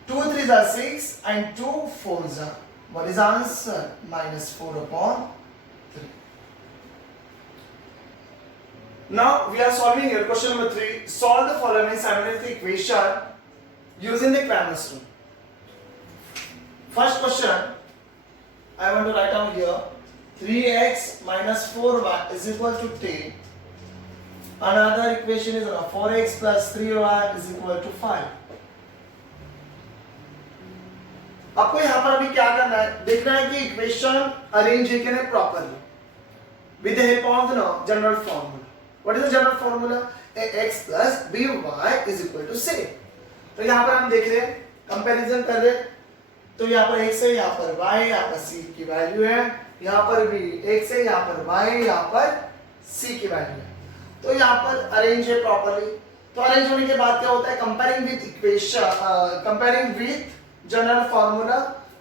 2 3s are 6 and 2 4s are. What is the answer? Minus 4 upon 3. Now we are solving here question number 3. Solve the following simultaneous equation using the Cramer's rule. First question I want to write down here. 3x minus 4y is equal to 10. Another equation is 4x plus 3y is equal to 5. आपको यहाँ पर अभी क्या करना है? देखना है कि इक्वेशन अरेंज है कि नहीं properly with the help of the general formula. What is the general formula? ax plus by is equal to c. तो यहाँ पर हम देख रहे हैं, कंपैरिजन कर रहे हैं. तो यहाँ पर x है, यहाँ पर y है, यहाँ पर c की वैल्यू है. यहाँ पर भी x है, यहाँ पर y है, यहाँ पर c की वैल्यू है. तो यहाँ पर अरेंज है प्रॉपरली. तो अरेंज होने के बाद क्या होता है, comparing with equation, comparing with general formula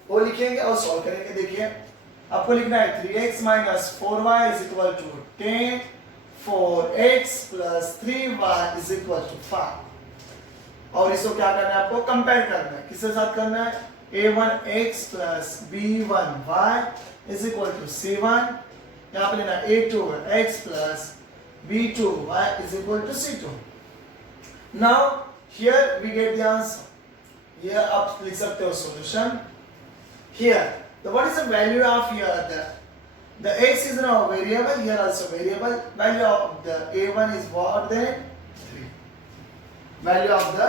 वो लिखेंगे और सॉल्व करेंगे। देखिए आपको लिखना है 3x minus 4y is equal to 10, 4x plus 3y is equal to 5। और इसको क्या करना है, आपको कंपेयर करना है। किसके साथ करना है, a1x plus b1y is equal to c1, यहाँ पे लेना a2x plus b2y is equal to c2। Now here we get the answer. ये आप लिख सकते हो solution. Here, what is the value of here? The x is now variable, here also variable. Value of the a1 is what then? 3. Value of the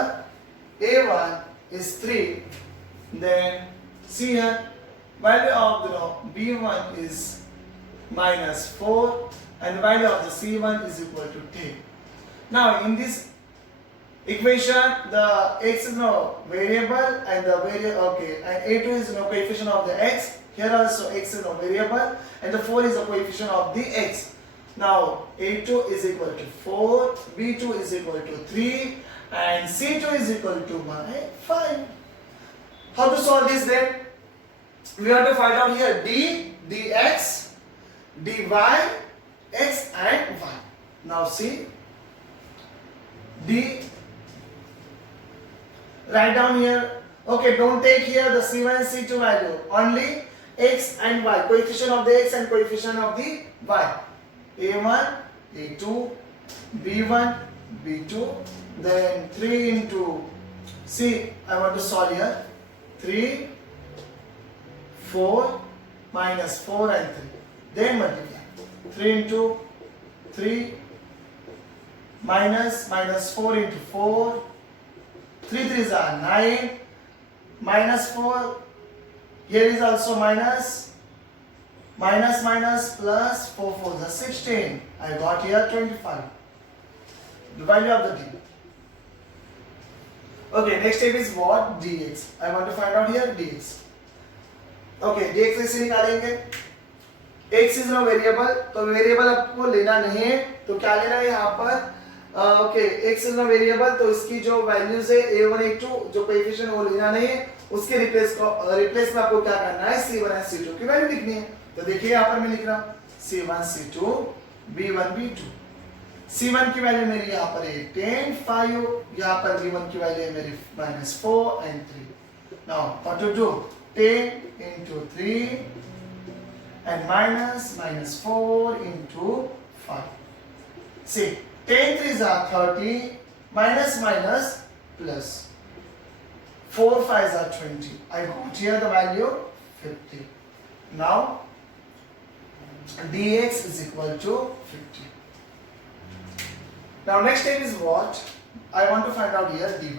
a1 is 3. Then see here, value of the b1 is minus 4 and value of the c1 is equal to 10. Now in this equation, the x is now variable and the and a2 is no coefficient of the x. Here also x is no variable and the 4 is the coefficient of the x. Now a2 is equal to 4, b2 is equal to 3 and c2 is equal to 5. How to solve this then? We have to find out here d, dx, dy, x and y. Now see d. Write down here. Okay, don't take here the c1 and c2 value. Only x and y. Coefficient of the x and coefficient of the y. a1, a2, b1, b2. Then 3 into. See, I want to solve here. 3, 4, minus 4 and 3. Then multiply. 3 into 3, minus 4 into 4. 3 3s are 9, minus 4, here is also minus, minus plus 4 4s are 16. I got here 25. The value of the d. Okay, next step is what? dx. I want to find out here dx. Okay, dx कैसे निकालेंगे? x is no variable, तो variable आपको लेना नहीं है, तो क्या लेना है यहाँ पर? Okay, x is no variable, तो इसकी जो वैल्यूज है a1 a2 जो कोएफिशिएंट वो लेना नहीं है, उसके रिप्लेस में आपको क्या करना है, c1 और c2 की वैल्यू लिखनी है। तो देखिए यहाँ पर मैं लिख रहा हूँ c1 c2 b1 b2। c1 की वैल्यू मेरी यहाँ पर है 10 5, यहाँ पर b1 की वैल्यू है मेरी -4 and 3। Now what to do, 10 into 3 and -4 into 5। see 10 3s are 30, minus plus 4 5s are 20. I got here the value 50. Now dx is equal to 50. Now next step is what? I want to find out here dy.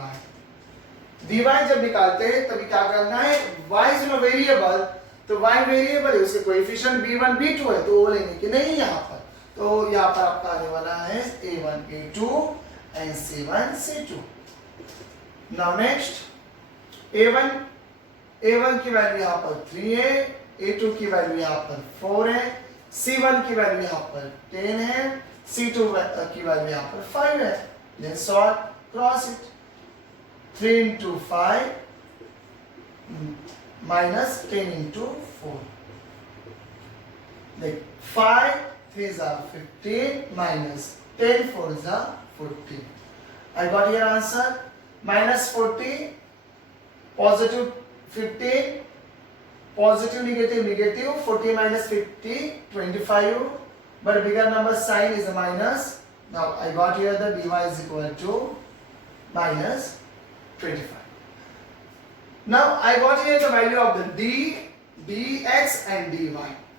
dy जब निकालते हैं तभी क्या करना है, y is no variable, तो y variable है, उसके कोएफिशिएंट b1 b2 है, तो वो लेंगे कि नहीं यहाँ पर। तो यहाँ पर आपका आने वाला है a1 a2 and c1 c2। Now next a1 की वैल्यू यहाँ पर 3 है, a2 की वैल्यू यहाँ पर 4 है, c1 की वैल्यू यहाँ पर 10 है, c2 की वैल्यू यहाँ पर 5 है। Then solve, cross it. 3 into 5 minus 10 into 4। like 5 3s are 15 minus 10 4s are 40। I got your answer minus 40, positive 15, positive negative 40 minus 50 25, but bigger number sign is a minus। now I got here the dy is equal to minus 25। now I got here the value of the d, dx and dy।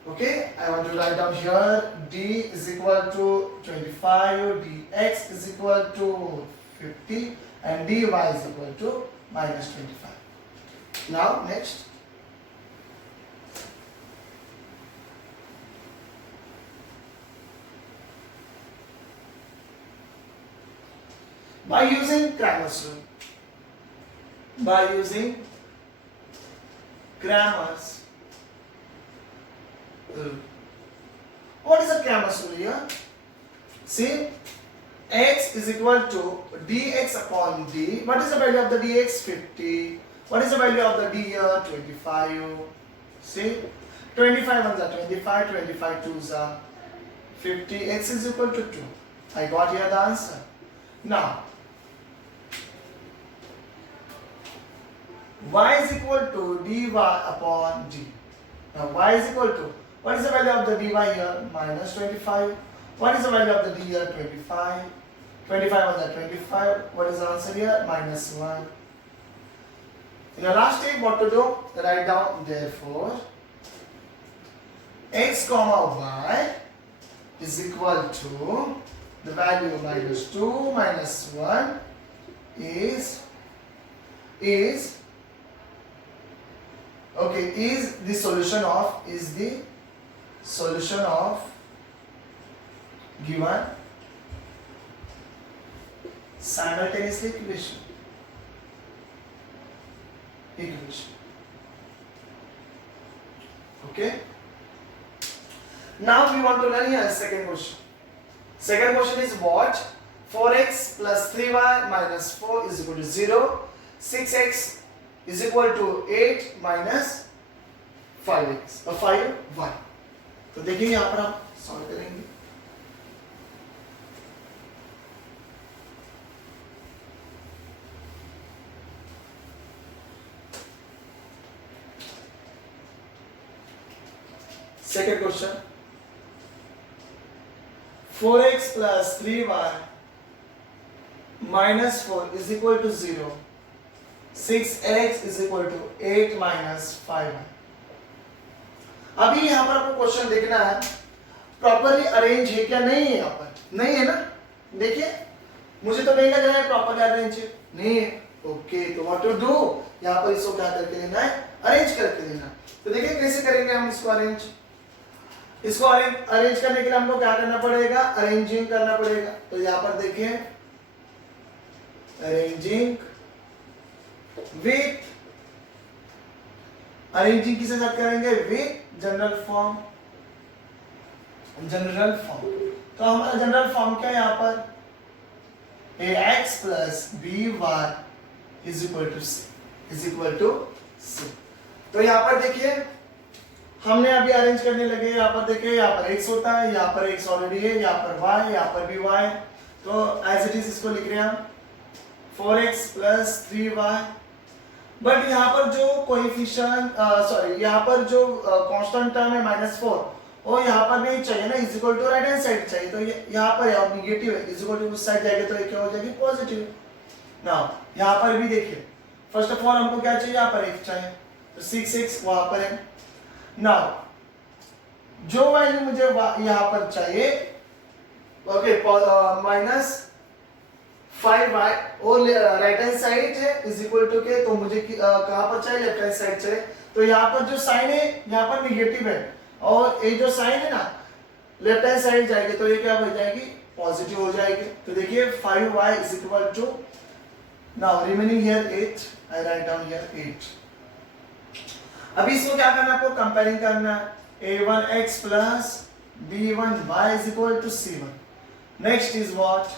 okay, I want to write down here d is equal to 25, dx is equal to 50 and dy is equal to minus 25। now next, by using Cramer's rule, what is a Cramer's rule here? See, x is equal to dx upon d. What is the value of the dx? 50. What is the value of the d here? 25. See, 25 ones are 25, 25 twos are 50. X is equal to 2. I got here the answer. Now y is equal to dy upon d. Now y is equal to, what is the value of the dy here? Minus 25. What is the value of the d here? 25. 25 on the 25. What is the answer here? Minus 1. In the last step, what to do? Write down, therefore, x comma y is equal to the value minus 2 minus 1 is the solution of given simultaneously equation. Okay. Now we want to learn here second question. Second question is what? 4x plus 3y minus 4 is equal to 0. 6x is equal to 8 minus 5x और 5y. तो देखिए यहाँ पर आप solve करेंगे. Second question. 4x plus 3y minus 4 is equal to 0. 6x is equal to 8 minus 5y. अभी यहाँ पर आपको क्वेश्चन देखना है प्रॉपरली अरेंज है क्या नहीं है. यहाँ पर नहीं है ना. देखिए मुझे तो नहीं लग रहा है प्रॉपरली अरेंज है. नहीं है. ओके, तो व्हाट टू डू? यहाँ पर इसको क्या करके लेना है? अरेंज करके लेना है. तो देखिए कैसे करेंगे हम इसको अरेंज. इसको अरेंज करने के लिए हमको क्या करना पड़ेगा? अरेंजिंग करना पड़ेगा. तो यहाँ पर देखिए अरेंजिंग विथ, अरेंजिंग किसके साथ करेंगे? With general form. तो हमारा जनरल फॉर्म क्या है यहाँ पर? ax plus by is equal to c. तो यहाँ पर देखिए हमने अभी अरेंज करने लगे. यहाँ पर देखिए यहाँ पर x होता है, यहाँ पर x ऑलरेडी है, यहाँ पर y, यहाँ पर भी y. तो एज इट इज इसको लिख रहे हैं हम 4x plus 3y. बट यहाँ पर जो कोएफिशिएंट यहाँ पर जो कांस्टेंट टर्म है -4 वो यहाँ पर नहीं चाहिए ना. Is equal to right hand side चाहिए. तो यहाँ पर यार नेगेटिव है, इज इक्वल टू उस साइड जाएगा तो ये क्या हो जाएगी? पॉजिटिव. नाउ यहाँ पर भी देखिए फर्स्ट ऑफ ऑल हमको क्या चाहिए? यहाँ पर x चाहिए. तो 6x वहां पर है. नाउ जो वैल्यू मुझे यहाँ पर चाहिए ओके -5y और राइट हैंड साइड है इज इक्वल टू के. तो मुझे कहां पर चाहिए? लेफ्ट हैंड साइड चाहिए. तो यहाँ पर जो साइन है यहाँ पर नेगेटिव है और ये जो साइन है ना लेफ्ट हैंड साइड जाएगी तो ये क्या हो जाएगी? पॉजिटिव हो जाएगी. तो देखिए 5y is equal to, now remaining here 8. I write down here 8. अभी इसको क्या करना है? आपको कंपेयरिंग करना है. a1x plus b1y is equal to c1. Next is what?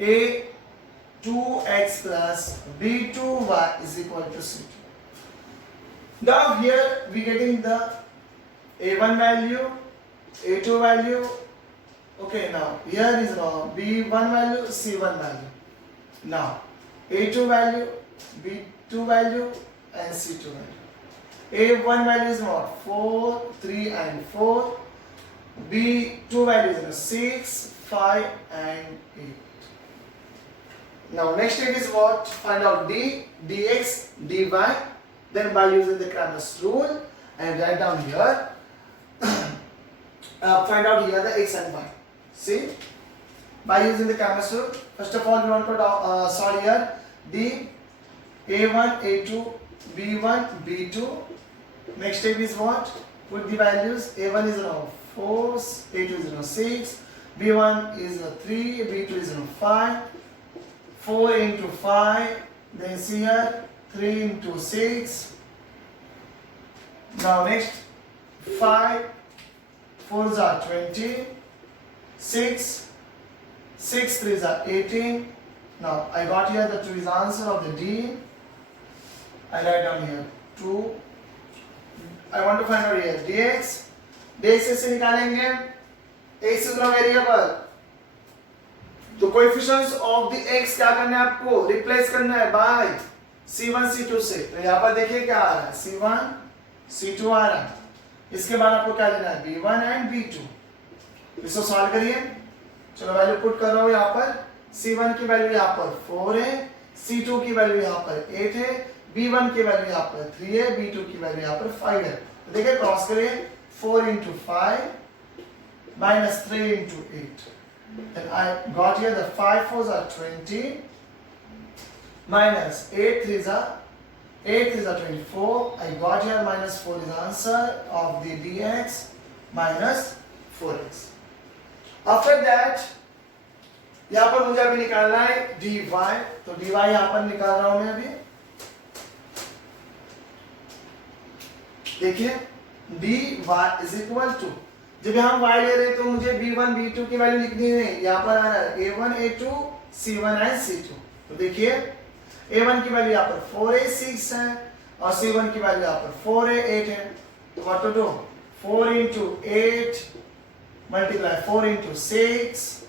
a2x plus b2y is equal to c2. Now here we getting the a1 value, a2 value. Okay, now here is b1 value, c1 value. Now a2 value, b2 value and c2 value. A1 value is what? 4, 3 and 4. B2 value is 6, 5 and 8. Now next step is what? Find out d, dx, dy. Then by using the Cramer's rule and write down here. Find out here the x and y. See? By using the Cramer's rule. First of all we want to solve here d, a1, a2, b1, b2. Next step is what? Put the values. A1 is 4, A2 is 6, B1 is 3, B2 is 5, 4 into 5, then see here 3 into 6. Now next 5, 4s are 20, 6, 6 3s are 18. Now I got here the true answer of the D. I write down here 2. I want to find out here dx. dx से निकालेंगे x is variable, तो coefficients of the x क्या करना है आपको, replace करना है bye c1 c2 से। तो यहाँ पर देखिए क्या आ रहा है, c1 c2 आ रहा है। इसके बाद आपको क्या लेना है, b1 एंड b2। इसको सॉल्व करिए। चलो वैल्यू पुट कर रहा हूँ यहाँ पर। c1 की वैल्यू यहाँ पर 4 है, c2 की वैल्यू यहाँ पर 8 है, b1 की वैल्यू यहाँ पर 3 है, b2 की वैल्यू यहाँ पर 5 है। तो देखिए क्रॉस करिए, 4 into 5 minus 3 into 8. Then I got here the 5 4s are 20 minus 8 3s are 24. I got here minus 4 is answer of the dx minus 4x. After that यहाँ पर मुझे अभी निकालना है dy, तो dy यहाँ पर निकाल रहा हूं मैं अभी। देखिए dy is equal to, जब हम y ले रहे हैं तो मुझे b1 b2 की वैल्यू लिखनी है। यहाँ पर आ रहा है a1 a2 c1 and c2। तो देखिए a1 की वैल्यू यहाँ पर 4 है 6 है, और c1 की वैल्यू यहाँ पर 4 है 8 है। तो what to do, 4 into 8 multiply 4 into 6।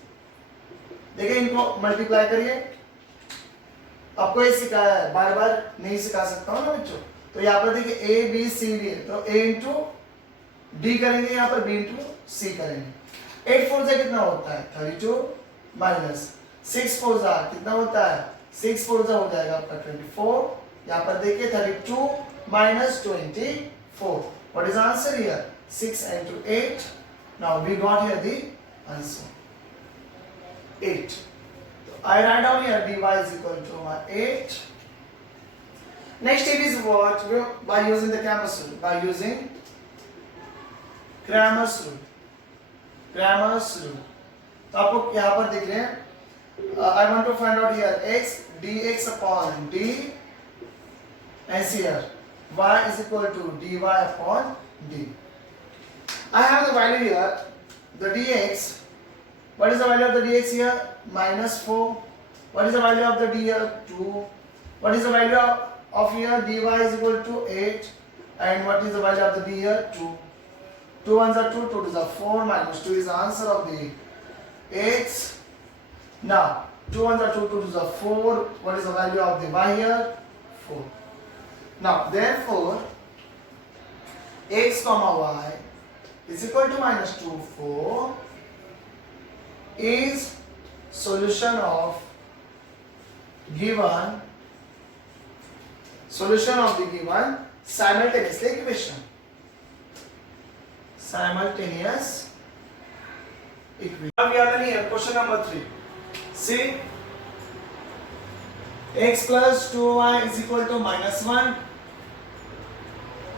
देखिए इनको मल्टीप्लाई करिए। आपको ये सिखाया है, बार बार नहीं सिखा सकता हूँ ना बच्चों। तो यहाँ पर देखिए a b c d है, तो a into d करेंगे, यहाँ पर b into c करेंगे। 8 4 से कितना होता है 32 माइनस 6 4 से कितना होता है 6 4 से हो जाएगा आपका 24। यहाँ पर देखिए 32 minus 24। What is answer here, 6 into 8। Now we got here the answer 8। I write down here dy is equal to 8. Next step is what? By using the Cramer's rule. By using Cramer's rule. Cramer's rule. तो आपको यहाँ पर दिख रहे हैं। I want to find out here x dx upon d, and here y is equal to dy upon d. I have the value here, the dx. What is the value of the dx here? Minus 4. What is the value of the d here? 2. What is the value of here? dy is equal to 8. And what is the value of the d here? 2. 2 ones are 2, 2 twos are 4, minus 2 is the answer of the x. Now, 2 ones are 2, 2 twos are 4. What is the value of the y here? 4. Now, therefore, x comma y is equal to minus 2, 4 is solution of given the given simultaneous equation. Simultaneous equation. Now we are learning here question number 3. See, x plus 2y is equal to minus 1.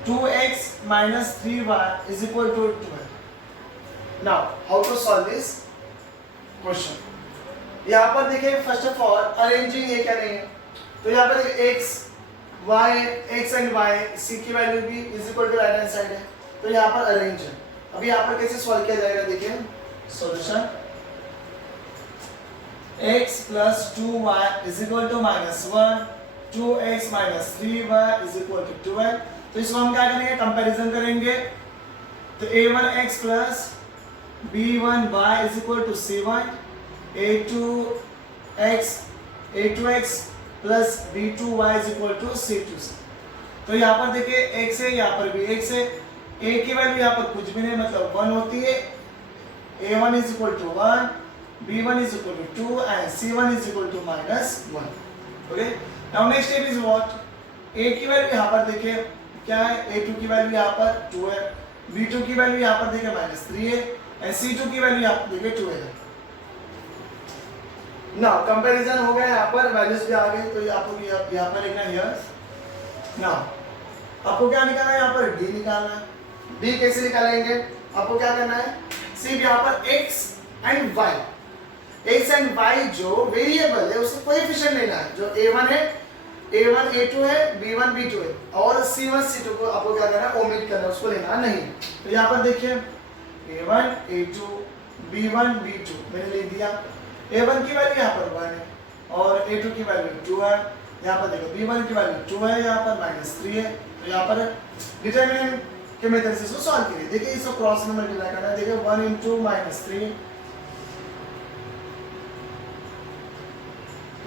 2x minus 3y is equal to 12. Now, how to solve this question? यहाँ पर देखिए first of all arranging ये क्या नहीं है, तो यहाँ पर x एंड y c की वैल्यू भी is equal to right hand side है, तो यहाँ पर अरेंज है। अभी यहाँ पर कैसे सॉल्व किया जाएगा, देखिए solution x plus 2y is equal to minus 1, 2x minus 3y is equal to 12। तो इसको हम क्या करेंगे, कंपैरिजन करेंगे। तो a1x plus b1y is equal to c1, a2x plus b2y is equal to c2। तो यहाँ पर देखिए x है, यहाँ पर भी x है। a की वैल्यू यहाँ पर कुछ भी नहीं, मतलब 1 होती है। a1 is equal to 1, b1 is equal to 2 and c1 is equal to minus 1। okay, now next step is what? a की वैल्यू यहाँ पर देखिए क्या है, a2 की वैल्यू यहाँ पर 2 है, b2 की वैल्यू यहाँ पर देखिए minus 3 है, and c2 की वैल्यू यहाँ देखिए 2 है। नाउ कंपैरिजन हो गया, यहाँ पर वैल्यूज भी आ गई, तो आपको यहाँ पर लिखना है हियर। नाउ आपको क्या निकालना है, यहाँ पर d निकालना है। d कैसे निकालेंगे, आपको क्या करना है, सिर्फ यहाँ पर x एंड y जो वेरिएबल है उसका कोएफिशिएंट लेना है। जो a1 है, a1 a2 है, b1 b2 है, और c1 c2 को आपको क्या करना है, ओमिट करना है, उसको लेना नहीं। तो यहाँ पर देखिए a1 a2 b1 b2 मैंने लिख दिया। a1 की वैल्यू यहाँ पर 1 है और a2 की वैल्यू 2 है। यहाँ पर देखो b1 की वैल्यू 2 है, यहाँ पर -3 है। तो यहाँ पर डिटरमिनेंट के मेथड से इसको सॉल्व करिए। देखिए इसको क्रॉस में मल्टीप्लाई करना है। देखिए 1 into -3,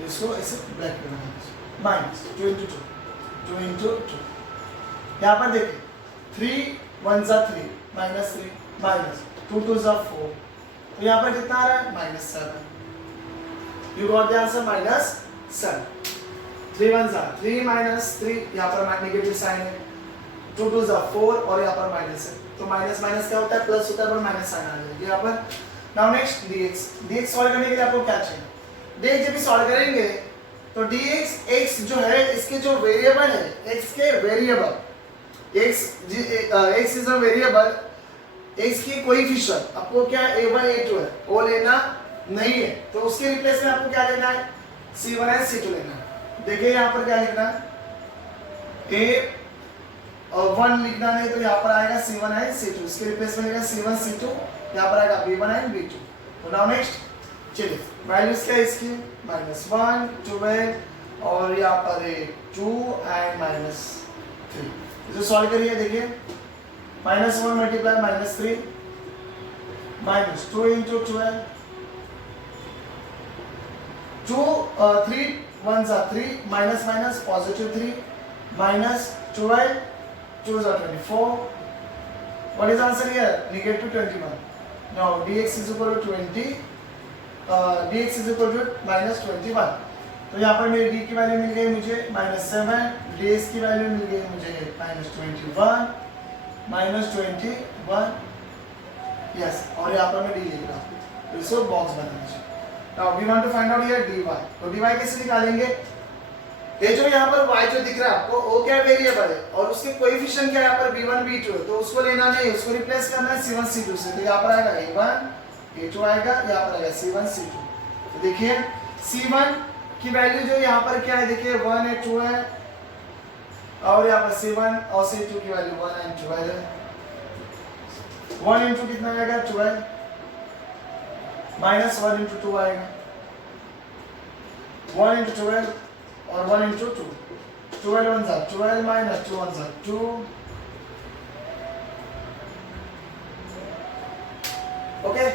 इसको ऐसे ब्रैकेट में माइनस 2 into 2, 2 into 2। यहाँ पर देखिए 3 1 जा 3 -3 माइनस 2 2 जा 4। तो यहाँ पर कितना आ रहा है -7। You got the answer -7। 3 1 जा 3 -3, यहाँ पर नेगेटिव साइन है। 2 2 जा 4 और यहाँ पर माइनस है। तो माइनस माइनस क्या होता है, प्लस होता है, पर माइनस साइन आ जाएगा यहाँ पर। नाउ नेक्स्ट dx सॉल्व करने के लिए आपको क्या चाहिए, dx जब भी सॉल्व करेंगे तो dx x जो है इसके जो वेरिएबल है, x के variable, x is a variable, x की कोएफिशिएंट आपको क्या a1 a2 है वो लेना नहीं है। तो उसके रिप्लेस में आपको क्या लेना है, c1 है c2 लेना है। देखिए यहाँ पर क्या लिखना है, a1 लिखना नहीं तो यहाँ पर आएगा c1 है c2, इसके रिप्लेस में लिखा c1 c2, यहाँ पर आएगा b1 है b2। तो नाउ नेक्स्ट चलिए वैल्यूज क्या है इसकी, -1 12 और यहाँ पर 2 एंड -3। इसे सॉल्व करिए। देखिए -1 मल्टीप्लाई -3 -2 into 12, 2 3 1 जा 3 माइनस माइनस पॉजिटिव 3 -12 2 जा 24। What is answer here, -21। Now dx is equal to 20, dx is equal to -21। तो यहाँ पर मेरी d की वैल्यू मिल गई मुझे -7, dx की वैल्यू मिल गई मुझे -21 यस। और यहाँ पर मैं d लिख रहा हूँ, तो इसको बॉक्स बनाना चाहिए। Now we want to find out here dy। तो dy कैसे निकालेंगे, ये जो यहाँ पर y जो दिख रहा है आपको वो क्या वेरिएबल है और उसके कोएफिशिएंट क्या है यहाँ पर b1 b2 है, तो उसको लेना नहीं, उसको रिप्लेस करना है c1 c2 से। तो यहाँ पर आएगा a1 a2 आएगा, यहाँ पर आएगा c1 c2। तो देखिए c1 की वैल्यू जो यहाँ पर क्या है, देखिए 1 है 2 है और यहाँ पर c1 और c2 की वैल्यू 1 एंड 12 है। 1 into कितना आएगा 12 -1 into 2 आएगा, 1 into 12 और 1 into 2, 12 1 जा 12 minus 2 1 जा 2। ओके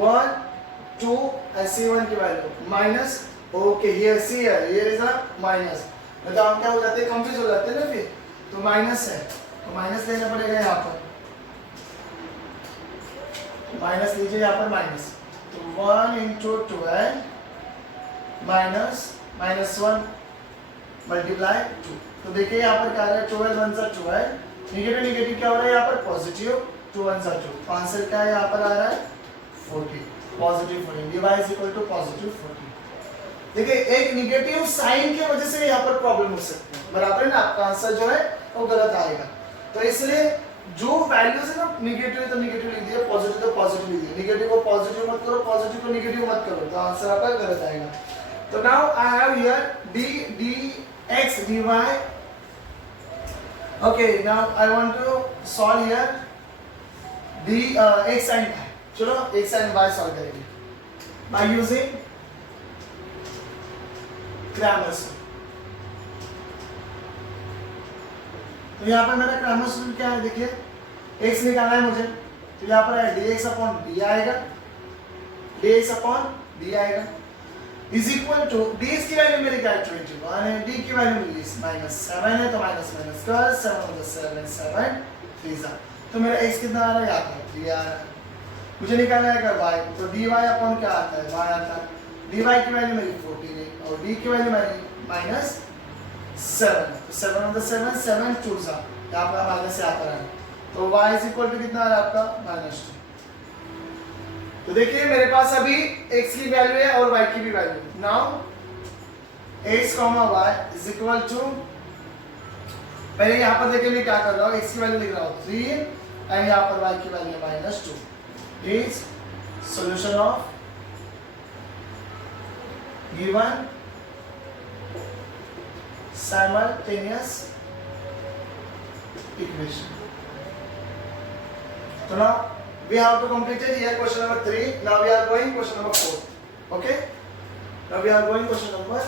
1 2 and c1 की वैल्यू माइनस, ओके हियर सी है, हियर इज अ माइनस, मतलब हम क्या हो जाते हैं, कंफ्यूज हो जाते हैं ना फिर। तो माइनस है तो माइनस लेना पड़ेगा यहाँ पर, माइनस लीजिए यहाँ पर माइनस। तो 1 into 12 minus -1 मल्टीप्लाई 2। तो देखिए यहाँ पर क्या आ रहा है, 12 1 जा 12, नेगेटिव नेगेटिव क्या हो रहा है यहाँ पर, पॉजिटिव 2 1 जा 2। आंसर क्या है यहाँ पर आ रहा है 40, positive 40। dy is equal to positive 40। देखिए एक नेगेटिव साइन की वजह से यहाँ पर प्रॉब्लम हो सकती है, बराबर है ना, आपका आंसर जो है वो गलत आएगा। तो इसलिए जो वैल्यूज है ना, नेगेटिव है तो नेगेटिव लिख दिया, पॉजिटिव तो पॉजिटिव लिख दिया, नेगेटिव को पॉजिटिव मत करो, पॉजिटिव को नेगेटिव मत करो, तो आंसर आपका गलत आएगा। तो now I have here dx dy। Okay now I want to solve here x and y। चलो x एंड y सॉल्व करेंगे बाय यूजिंग क्रैमर्स। तो यहाँ पर मेरा क्रैमर्स रूल क्या है, देखिए x निकालना है मुझे, तो यहाँ पर dx अपॉन d आएगा, dx अपॉन d आएगा इज इक्वल टू, dx की वैल्यू मेरी क्या है 21 है, d की वैल्यू मेरी -7 है, तो माइनस माइनस कर 7 7 7 3 जा। तो मेरा x कितना आ रहा है यहाँ पर 3 आ रहा है। मुझे निकालना है y, तो dy अपॉन क्या आता है, y आता है। dy की वैल्यू मेरी 14 है और d की वैल्यू मेरी -7 है, तो 7 7 2 जा, यहाँ पर माइनस यहाँ पर है, तो y इज इक्वल टू कितना आ रहा है आपका -2। तो देखिए मेरे पास अभी x की वैल्यू है और y की भी वैल्यू। Now x, y is equal to, पहले यहाँ पर देखिए मैं क्या कर रहा हूँ, x की वैल्यू लिख रहा हूँ 3 एंड यहाँ पर y की value -2 is solution of given simultaneous equation। So now we have to complete here question number 3. Now we are going question number 4. Okay, now we are going question number 4.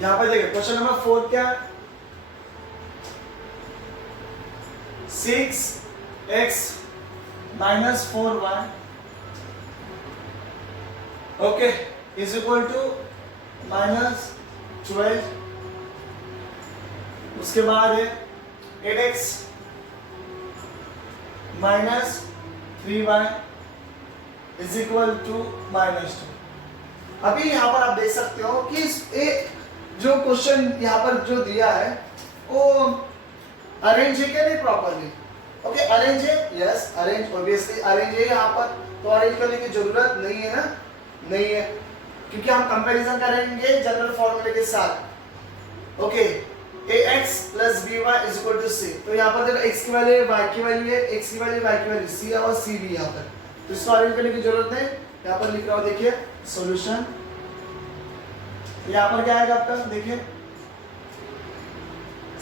यहां पर देखिए question number 4 क्या है, 6x minus 4y okay is equal to minus 12, उसके बाद है 8x minus 3y is equal to minus 2। अभी यहाँ पर आप देख सकते हो कि जो क्वेश्चन यहाँ पर जो दिया है वो अरेंज है क्या नहीं प्रॉपरली। ओके अरेंज है, यस अरेंज, ऑब्वियसली अरेंज है यहाँ पर, तो अरेंज करने की जरूरत नहीं है ना, नहीं है, क्योंकि हम कंपैरिजन करेंगे जनरल फॉर्मूले के साथ। Okay ax plus by is equal to c, तो यहाँ पर देखो x की वैल्यू है, y की वैल्यू है, x की वैल्यू y की वैल्यू c है और c भी यहाँ पर, तो इसको अरेंज करने की जरूरत नहीं। यहाँ पर लिख रहा हूँ देखिए सॉल्यूशन, यहाँ पर क्या आएगा आपका देखिए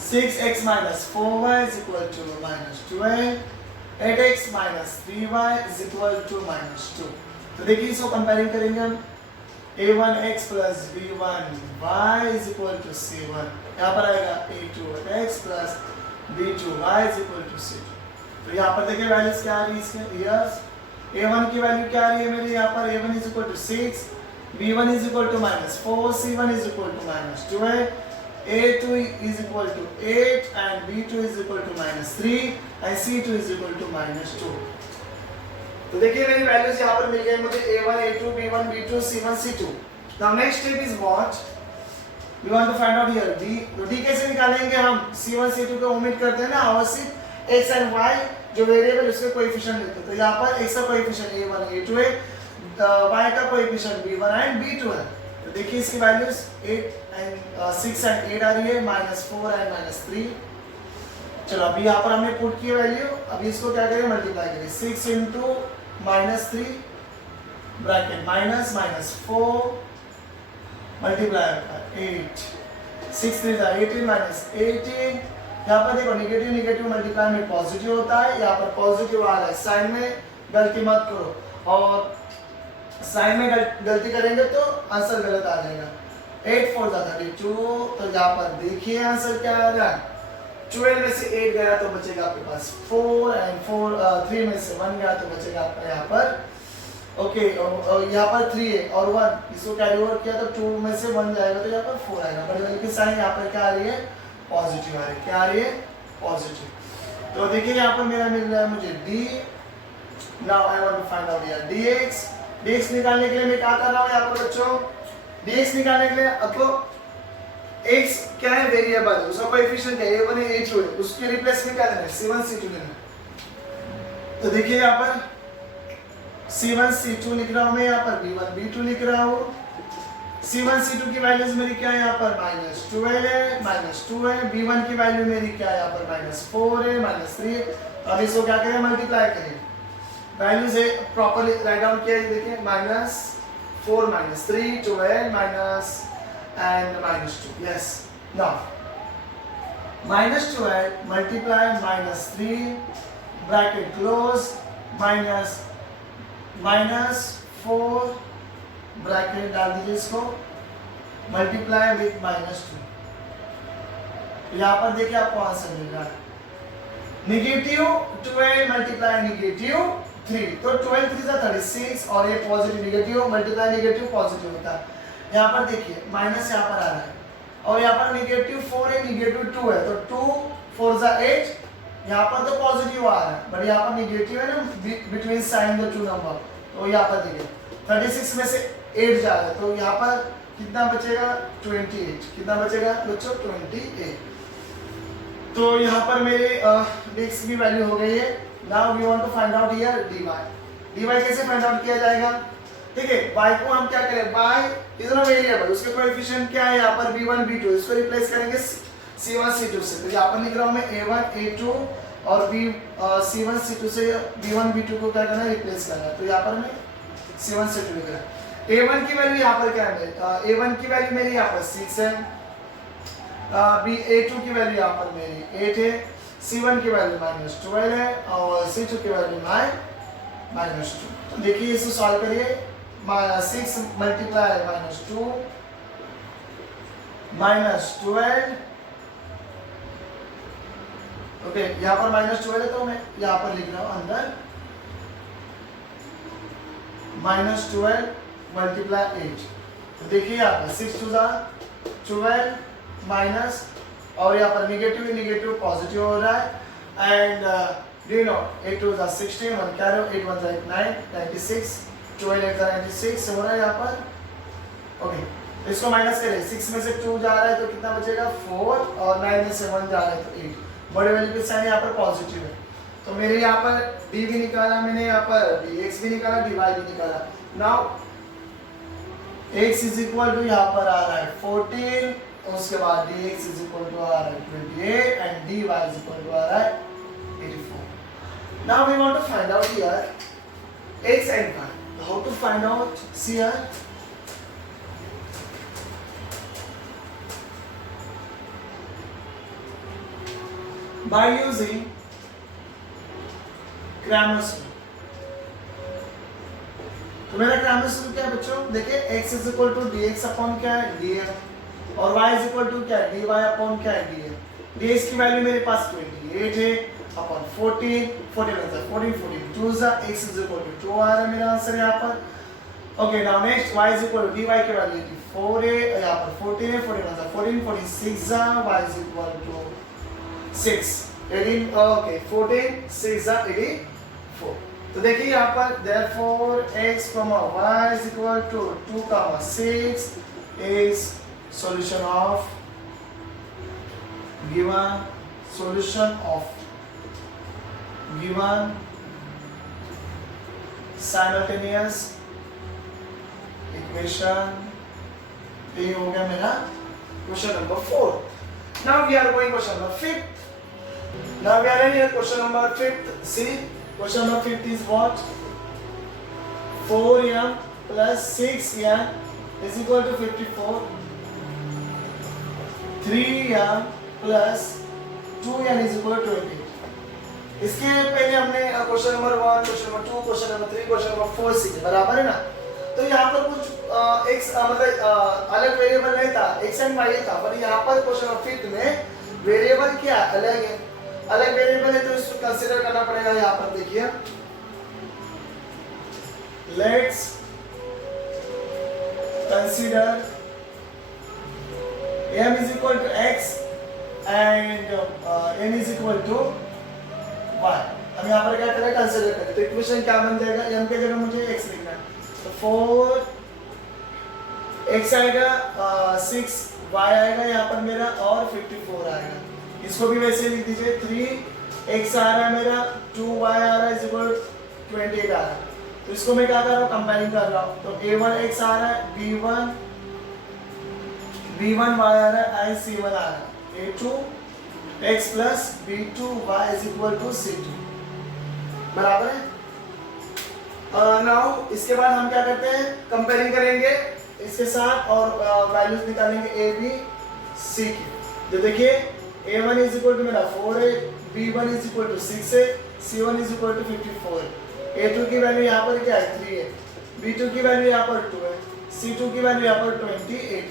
6x minus 4y is equal to minus 12, 8x minus 3y is equal to minus 2। तो देखिए इसको कंपेयरिंग करेंगे हम, a1x plus b1y is equal to c1, यहाँ पर आएगा a2x plus b2y is equal to c2। तो यहाँ पर देखिए वैल्यूज क्या आ रही है इसमें, यस a1 की वैल्यू क्या आ रही है मेरी यहाँ पर, a1 is equal to 6, b1 is equal to minus 4, c1 is equal to minus 12, a2 is equal to 8 and b2 is equal to minus 3 and c2 is equal to minus 2। तो देखिए मेरी values यहाँ पर मिल गई मुझे a1, a2, b1, b2, c1, c2। Now next step is what? We want to find out here d। तो d कैसे निकालेंगे हम, c1, c2 को ओमिट करते हैं ना, और सिर्फ x and y जो वेरिएबल उसके कोएफिशिएंट लेते हैं। तो यहाँ पर x का कोएफिशिएंट a1, a2 है, y का कोएफिशिएंट b1 एंड b2 है। तो देखिए इसकी वैल्यूज 6 एंड 8 आ रही है, -4 एंड -3। चलो अभी यहाँ पर हमने पुट की वैल्यू, अभी इसको क्या करेंगे मल्टीप्लाई करेंगे, 6 into -3 ब्रैकेट -4 मल्टीप्लाई 8, 6 3 18 -18। यहाँ पर देखो निगेटिव निगेटिव मल्टीप्लाई में पॉजिटिव होता है, यहाँ पर पॉजिटिव आ रहा है, साइन में गलती मत करो, और साइन में गलती करेंगे तो आंसर गलत आ जाएगा। 8 4 32, तो यहाँ पर देखिए आंसर क्या आ रहा है, 12 में से 8 गया तो बचेगा आपके पास 4 एंड 3 में से 1 गया तो बचेगा आपका यहाँ पर, ओके यहाँ पर 3 है और 1, इसको कैरी ओवर किया तो 2 में से 1 जाएगा तो यहाँ पर 4 आएगा, बड़ी वाली की साइन यहाँ पर क्या आ रही है, पॉजिटिव आ रही है, क्या आ रही है, पॉजिटिव। तो देखिए यहाँ पर मेरा मिल रहा है मुझे d। Now I want to find out here dx। dx निकालने के लिए मैं क्या कर रहा हूँ यहाँ पर बच्चों, dx निकालने के लिए आपको x क्या है वेरिएबल, उसका कोएफिशिएंट है a1 है a2 है, उसके रिप्लेस में क्या देना है, c1 c2 देना है। तो देखिए यहाँ पर c1 c2 लिख रहा हूँ मैं, यहाँ पर b1 b2 लिख रहा हूँ। c1 c2 की वैल्यूज मेरी क्या है यहाँ पर, -12 है, -2 है, b1 की वैल्यू मेरी क्या है यहाँ पर, -4 है, -3 है। तो अब इसको क्या करें, मल्टीप्लाई करें, वैल्यूज है प्रॉपर्ली राइट डाउन किया है, देखिए -4 -3 12 minus and -2, yes। Now -12 multiply -3 bracket close -4 bracket डाल दीजिए इसको, मल्टीप्लाई विथ -2। यहाँ पर देखिए आपको आंसर मिल रहा है -12 मल्टीप्लाई -3, तो 12 3 36 और ये positive negative multiply negative positive होता है। यहाँ पर देखिए माइनस यहाँ पर आ रहा है और यहाँ पर -4 है, -2 है, तो 2 4 8, यहाँ पर तो पॉजिटिव आ रहा है बट यहाँ पर निगेटिव है ना, between sign the two number. तो यहाँ पर देखिए 36 में से 8 जा रहा है, तो यहाँ पर कितना बचेगा, 28। कितना बचेगा बच्चों, 28। तो यहाँ पर मेरे x की वैल्यू हो गई है। Now we want to find out here dy कैसे फाइंड आउट किया जाएगा, ठीक है। y को हम क्या करें, y इज अ वेरिएबल, उसके कोएफिशिएंट क्या है यहाँ पर b1 b2, इसको रिप्लेस करेंगे c1 c2 से। तो यहाँ पर लिख रहा हूँ मैं a1 a2 और c1 c2 से b1 b2 को क्या करना है, रिप्लेस करना है। तो यहाँ पर मैं c1 c2 लिख रहा हूँ। A1 की वैल्यू यहाँ पर क्या है? A1 की वैल्यू मेरी यहाँ पर 6 है, A2 की वैल्यू यहाँ पर मेरी 8 है, C1 की वैल्यू -12 है और C2 की वैल्यू -2। तो देखिए इसे सॉल्व करिए। 6 मल्टीप्लाई -2 -12, ओके यहाँ पर -12 है तो मैं यहाँ पर लिख रहा हूँ अंदर -12 मल्टीप्लाई 8। तो देखिए यहाँ पर 6 2 12 माइनस और यहाँ पर निगेटिव निगेटिव पॉजिटिव हो रहा है एंड डू यू नो 8 2 16 1 कैरो 8 1 9 96 12 8 96 हो रहा है यहाँ पर। ओके तो इसको माइनस करें, 6 में से 2 जा रहा है तो कितना बचेगा 4 और 9 में से 1 जा रहा है तो 8। बड़े वैल्यू के साइन यहाँ पर पॉजिटिव है तो मेरे यहाँ पर d भी निकाला मैंने, यहाँ पर dx भी निकाला, dy भी निकाला। Now x is equal to यहाँ पर आ रहा है 14, उसके बाद dx इज इक्वल टू आ रहा है 28 and dy is equal to आ रहा है 84। Now we want to find out here x and y. How to find out? See here. By using Cramer's rule. तो मेरा Cramer's rule क्या है बच्चों? देखिए x is equal to dx upon क्या है dm और y इज इक्वल टू क्या है dy अपॉन क्या है dm। dx की वैल्यू मेरे पास 28 है upon 14 2 x is equal to 2 आ रहा है मेरा आंसर यहाँ पर। Okay now next y is equal to dy की वैल्यू 84 है, यहाँ पर 14 है, 14 46 y is equal to 6 18 okay 14 6 84। तो देखिए यहाँ पर therefore x, y is equal to 2, 6 is solution of given simultaneous equation। ये हो गया मेरा question number 4। Now we are going question number 5th. Now we are in here question number 5th. See, question number 5th is what? 4m plus 6m is equal to 54. 3m plus 2n is equal to 28. इसके पहले हमने question number 1, question number 2, question number 3, question number 4 सीखे, बराबर है ना। तो यहाँ पर कुछ x मतलब अलग वेरिएबल नहीं था, x एंड y था, पर यहाँ पर क्वेश्चन नंबर 5 में वेरिएबल क्या अलग है, अलग वेरिएबल है तो इसको कंसीडर करना पड़ेगा। यहाँ पर देखिए let's consider m is equal to x and n is equal to y। हम यहाँ पर क्या करें कंसीडर करें तो इक्वेशन क्या बन जाएगा, m के जगह मुझे x लिखना है तो 4 x आएगा 6 y आएगा यहाँ पर मेरा और 54 आएगा। इसको भी वैसे लिख दीजिए 3 x आ रहा है मेरा 2 y आ रहा है इज इक्वल 28 आ रहा है। तो इसको मैं क्या कर रहा हूँ कंबाइन कर रहा हूँ तो a1 x आ रहा है b1 y आ रहा है and c1 आ रहा है a2 x plus b2 y is equal to c2 बराबर है। नाउ इसके बाद हम क्या करते हैं कंपेयरिंग करेंगे इसके साथ और वैल्यूज निकालेंगे a b c की। तो देखिए a1 इज इक्वल टू मेरा 4 है, b1 इज इक्वल टू 6 है, c1 इज इक्वल टू 54 है, a2 की वैल्यू यहाँ पर क्या है 3 है, b2 की वैल्यू यहाँ पर 2 है, c2 की वैल्यू यहाँ पर 28 है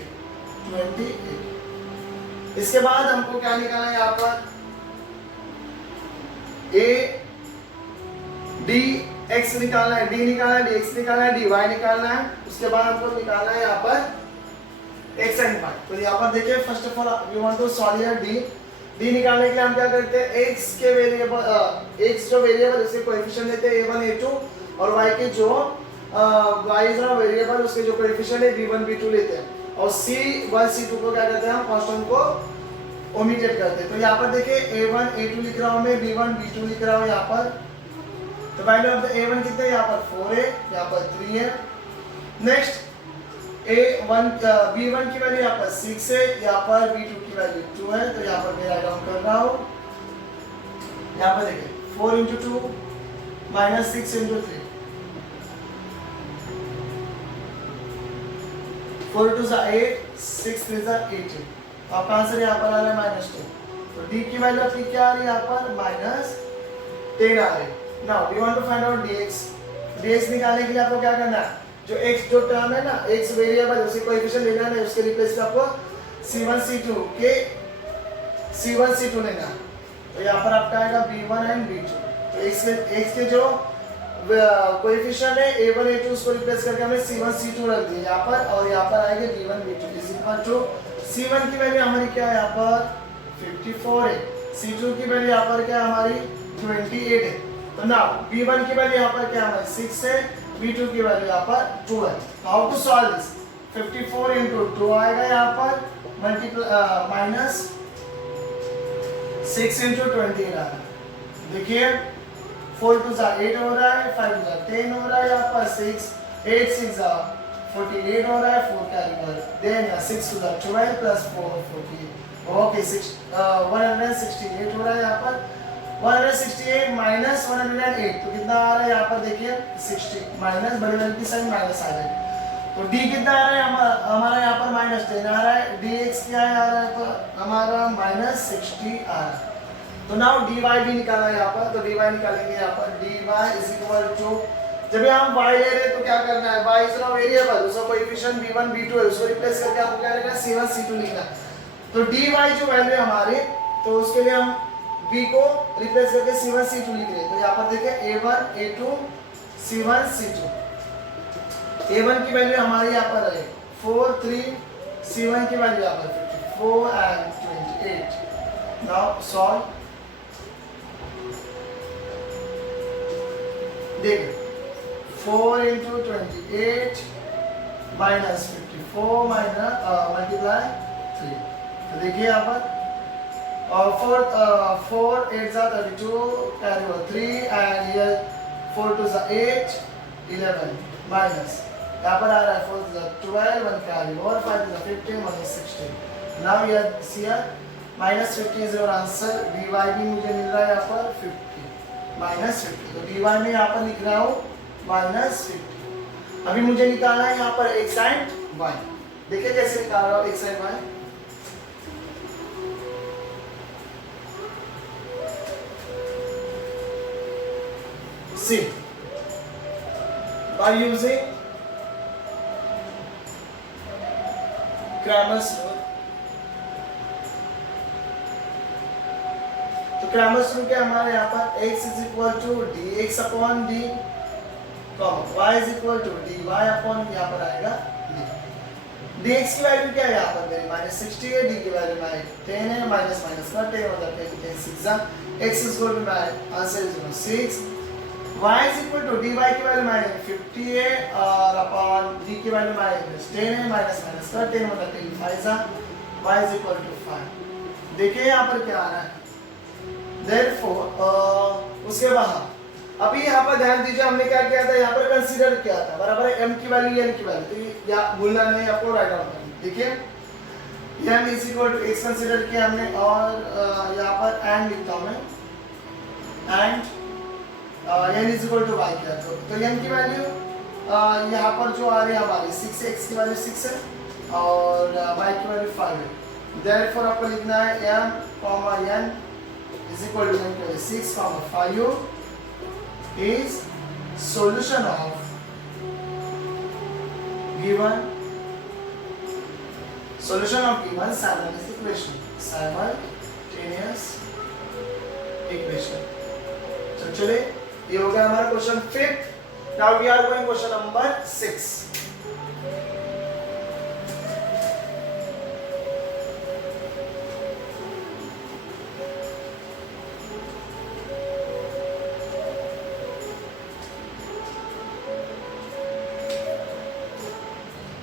28। इसके बाद हमको क्या निकालना है यहाँ पर a d x निकालना है, d निकालना है, dx निकालना है, dy निकालना है। उसके बाद हमको निकालना है यहाँ पर x एंड y। तो यहाँ पर देखिए first of all we want to solve here d निकालने के लिए हम क्या करते हैं x के वेरिएबल x जो वेरिएबल उसके कोएफिशिएंट लेते हैं a1 a2 और y के जो y इज अ वेरिएबल उसके जो कोएफिशिएंट है b1 b2 लेते हैं और c1 c2 को क्या करते हैं हम कांस्टेंट को ओमिटेड करते हैं। तो यहाँ पर देखिए a1 a2 लिख रहा हूँ मैं, b1 b2 लिख रहा हूँ यहाँ पर। तो वैल्यू ऑफ द a1 कितना है यहाँ पर 4 है, यहाँ पर 3 है। नेक्स्ट a1 b1 की वैल्यू यहाँ पर 6 है, यहाँ पर b2 की वैल्यू 2 है। तो यहाँ पर मैं राइट डाउन कर रहा हूँ, यहाँ पर देखिए 4 into 2 minus 6 into 3 4 2 8, 6 3 18, तो आपका आंसर यहाँ पर आ रहा है -2। तो d की वैल्यू आपकी क्या आ रही है यहाँ पर -10 आ रही है। Now we want to find out dx। dx निकालने के लिए आपको क्या करना है, जो x जो टर्म है ना, x वेरिएबल उसके कोएफिशिएंट लेना है, उसके रिप्लेस में आपको c1 c2 के c1 c2 लेना है। तो यहाँ पर आपका आएगा b1 एंड b2। तो x के जो कोएफिशिएंट है a1 a2 उसको रिप्लेस करके हमने c1 c2 रख दिया यहाँ पर, और यहाँ पर आएगा b1 b2 is equal to c1 की वैल्यू हमारी क्या है यहाँ पर 54 है, c2 की वैल्यू यहाँ पर क्या है हमारी 28 है। तो ना b1 की वैल्यू यहाँ पर क्या है हमारी 6 है, b2 की वैल्यू यहाँ पर 2 है। How to solve this, 54 into 2 आएगा यहाँ पर माइनस 6 into 20 आ रहा है। देखिए 4 2 8 हो रहा है, 5 2 10 हो रहा है, यहाँ पर 6 8 6 48 हो रहा है, 4 कैरी कर देन 6 2 12 प्लस 4 48, ओके 168 हो रहा है यहाँ पर। 168 माइनस 108 तो कितना आ रहा है यहाँ पर देखिए 60, माइनस बड़े वाले की साइन माइनस आ रहा है। तो d कितना आ रहा है हमारा यहाँ पर -10 आ रहा है, dx क्या है आ रहा है तो हमारा -60 आ रहा है। तो नाउ dy भी निकालना है यहाँ पर, तो dy निकालेंगे यहाँ पर dy इज इक्वल टू, जब हम y ले रहे हैं तो क्या करना है, y इज नो वेरिएबल, उसका कोएफिशिएंट b1 b2 है, उसको रिप्लेस करके आपको क्या लिखना है c1 c2 लिखना है। तो dy जो वैल्यू है हमारी, तो उसके लिए हम b को रिप्लेस करके c1 c2 लिख रहे हैं। तो यहाँ पर देखिए a1 a2 c1 c2, a1 की वैल्यू हमारी यहाँ पर है 4 3, c1 की वैल्यू यहाँ पर 54 एंड 28। नाउ सॉल्व, देखिए 4 into 28 minus 54 minus मल्टीप्लाई 3, तो देखिए यहाँ पर और 4 8 32 carry over 3 and here 4 2 8 11 minus यहाँ पर आ रहा है 4 12 1 carry over 5 15 1 is 16। Now here -50 is your answer. dy भी मुझे मिल रहा है यहाँ पर 50 -50, तो dy में यहाँ पर लिख रहा हूँ -50। अभी मुझे निकालना है यहाँ पर x एंड y, देखिए कैसे निकाल रहा हूँ x and y। See, by using Cramer's rule, तो Cramer's rule क्या हमारे यहाँ पर x is equal to dx upon d, y is equal to dy upon यहाँ पर आएगा d। dx की वैल्यू क्या है यहाँ पर मेरी -60 है, d की वैल्यू -10 है, माइनस माइनस का 10 हो जाता है, 10 6 x is equal to my answer is 6। y is equal to dy की वैल्यू -50 है और अपॉन d की वैल्यू -10 है, माइनस माइनस का 10 हो जाता है, 5 y is equal to 5। देखिए यहाँ पर क्या आ रहा है, therefore उसके बाद अभी यहाँ पर ध्यान दीजिए, हमने क्या किया था, यहाँ पर कंसीडर किया था बराबर है m की वैल्यू n की वैल्यू, तो या भूलना नहीं आपको, राइट डाउन करना। देखिए m is equal to x consider किया हमने, और यहाँ पर एंड लिखता हूँ मैं, and n is equal to y किया, तो n की वैल्यू यहाँ पर जो आ रही है हमारी 6, x की वैल्यू 6 है और y की वैल्यू 5 है। देयरफॉर आपको लिखना है m, n is equal to 6, 5 is solution of given simultaneous equation, तो चलिए ये हो गया हमारा question 5। Now we are going question number 6।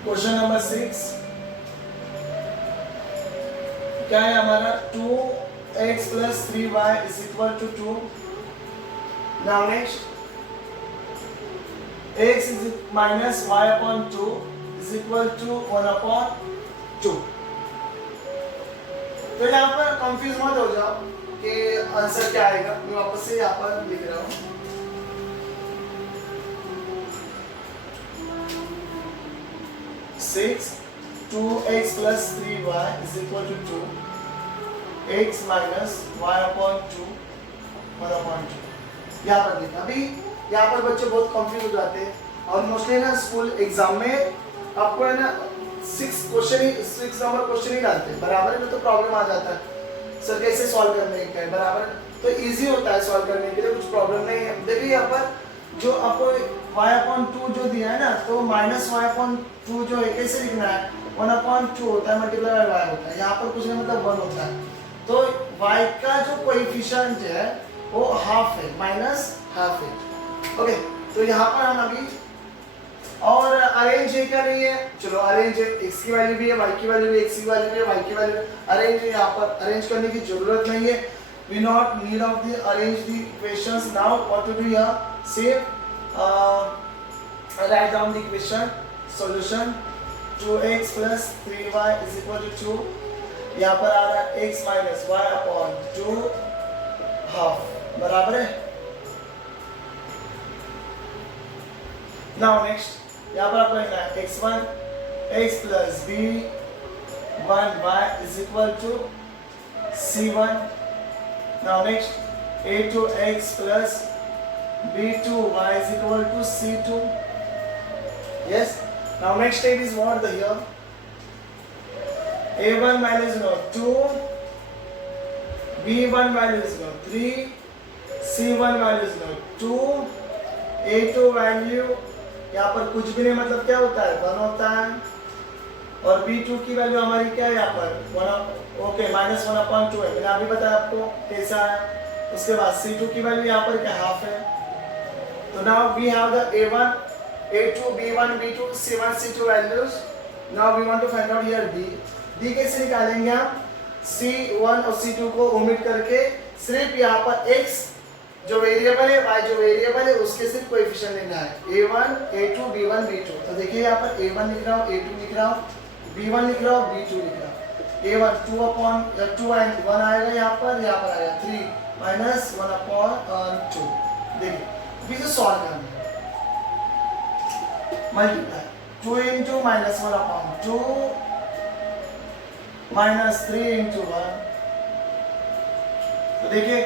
Question number 6 क्या है हमारा, 2x plus 3y is equal to 2। Now next, x is minus y upon 2 is equal to 1 upon 2। तो यहाँ पर कंफ्यूज मत हो जाओ कि आंसर क्या आएगा, मैं वापस से यहाँ पर लिख रहा हूँ। 6 2x plus 3y is equal to 2 x minus y upon 2 1 upon 2। यहाँ पर देखना, अभी यहाँ पर बच्चे बहुत कंफ्यूज हो जाते हैं और मोस्टली ना स्कूल एग्जाम में आपको है ना 6 नंबर क्वेश्चन ही डालते हैं, बराबर में तो प्रॉब्लम आ जाता है सर कैसे सॉल्व करने का है, बराबर तो इजी होता है सॉल्व करने के लिए, कुछ प्रॉब्लम नहीं है। देखिए यहाँ पर जो आपको y/2 जो दिया है ना, तो -y/2 जो है कैसे लिखना है, 1/2 होता है मल्टीप्लाई बाय y होता है, यहाँ पर कुछ नहीं मतलब 1 होता है, तो y का जो कोएफिशिएंट है वो हाफ है, -हाफ है। ओके, तो यहाँ पर हम अभी और अरेंज है क्या नहीं है, चलो अरेंज है, x की वैल्यू भी है, y की वैल्यू भी है, x की वैल्यू भी है, y की वैल्यू है, अरेंज है, यहाँ पर अरेंज करने की जरूरत नहीं है, we not need of the arrange the equations now। what to do here, save write down the equation solution 2x plus 3y is equal to 2, यहाँ पर आ रहा है x minus y upon 2 half, बराबर है। now next यहाँ पर आपको लिखना है x1 x plus b1 y is equal to c1। now next a2x plus b2y is equal to c2। yes, now next step is what the here a1 value is now 2, b1 value is now 3, c1 value is now 2, a2 value यहाँ पर कुछ भी नहीं मतलब क्या होता है 1 होता है, और b2 की वैल्यू हमारी क्या है यहाँ पर 1, ओके -1/2 है, मैंने अभी बताया आपको कैसा है। उसके बाद c2 की वैल्यू यहाँ पर क्या हाफ है, तो now we have the a1 a2 b1 b2 c1 c2 values. Now we want to find out here d कैसे निकालेंगे हम, c1 और c2 को ओमिट करके सिर्फ यहाँ पर x जो वेरिएबल है y जो वेरिएबल है उसके सिर्फ कोएफिशिएंट लेना है, a1 a2 b1 b2। तो देखिए यहाँ पर a1 लिख रहा हूँ, a2 लिख रहा हूँ, b1 लिख रहा हूँ, b2 लिख रहा हूँ। a1 2 and 1 आएगा यहाँ पर आएगा 3 minus 1/2। देखिए अभी से सॉल्व करना है, मल्टीप्लाई 2 into -1/2 minus 3 into 1। तो देखिए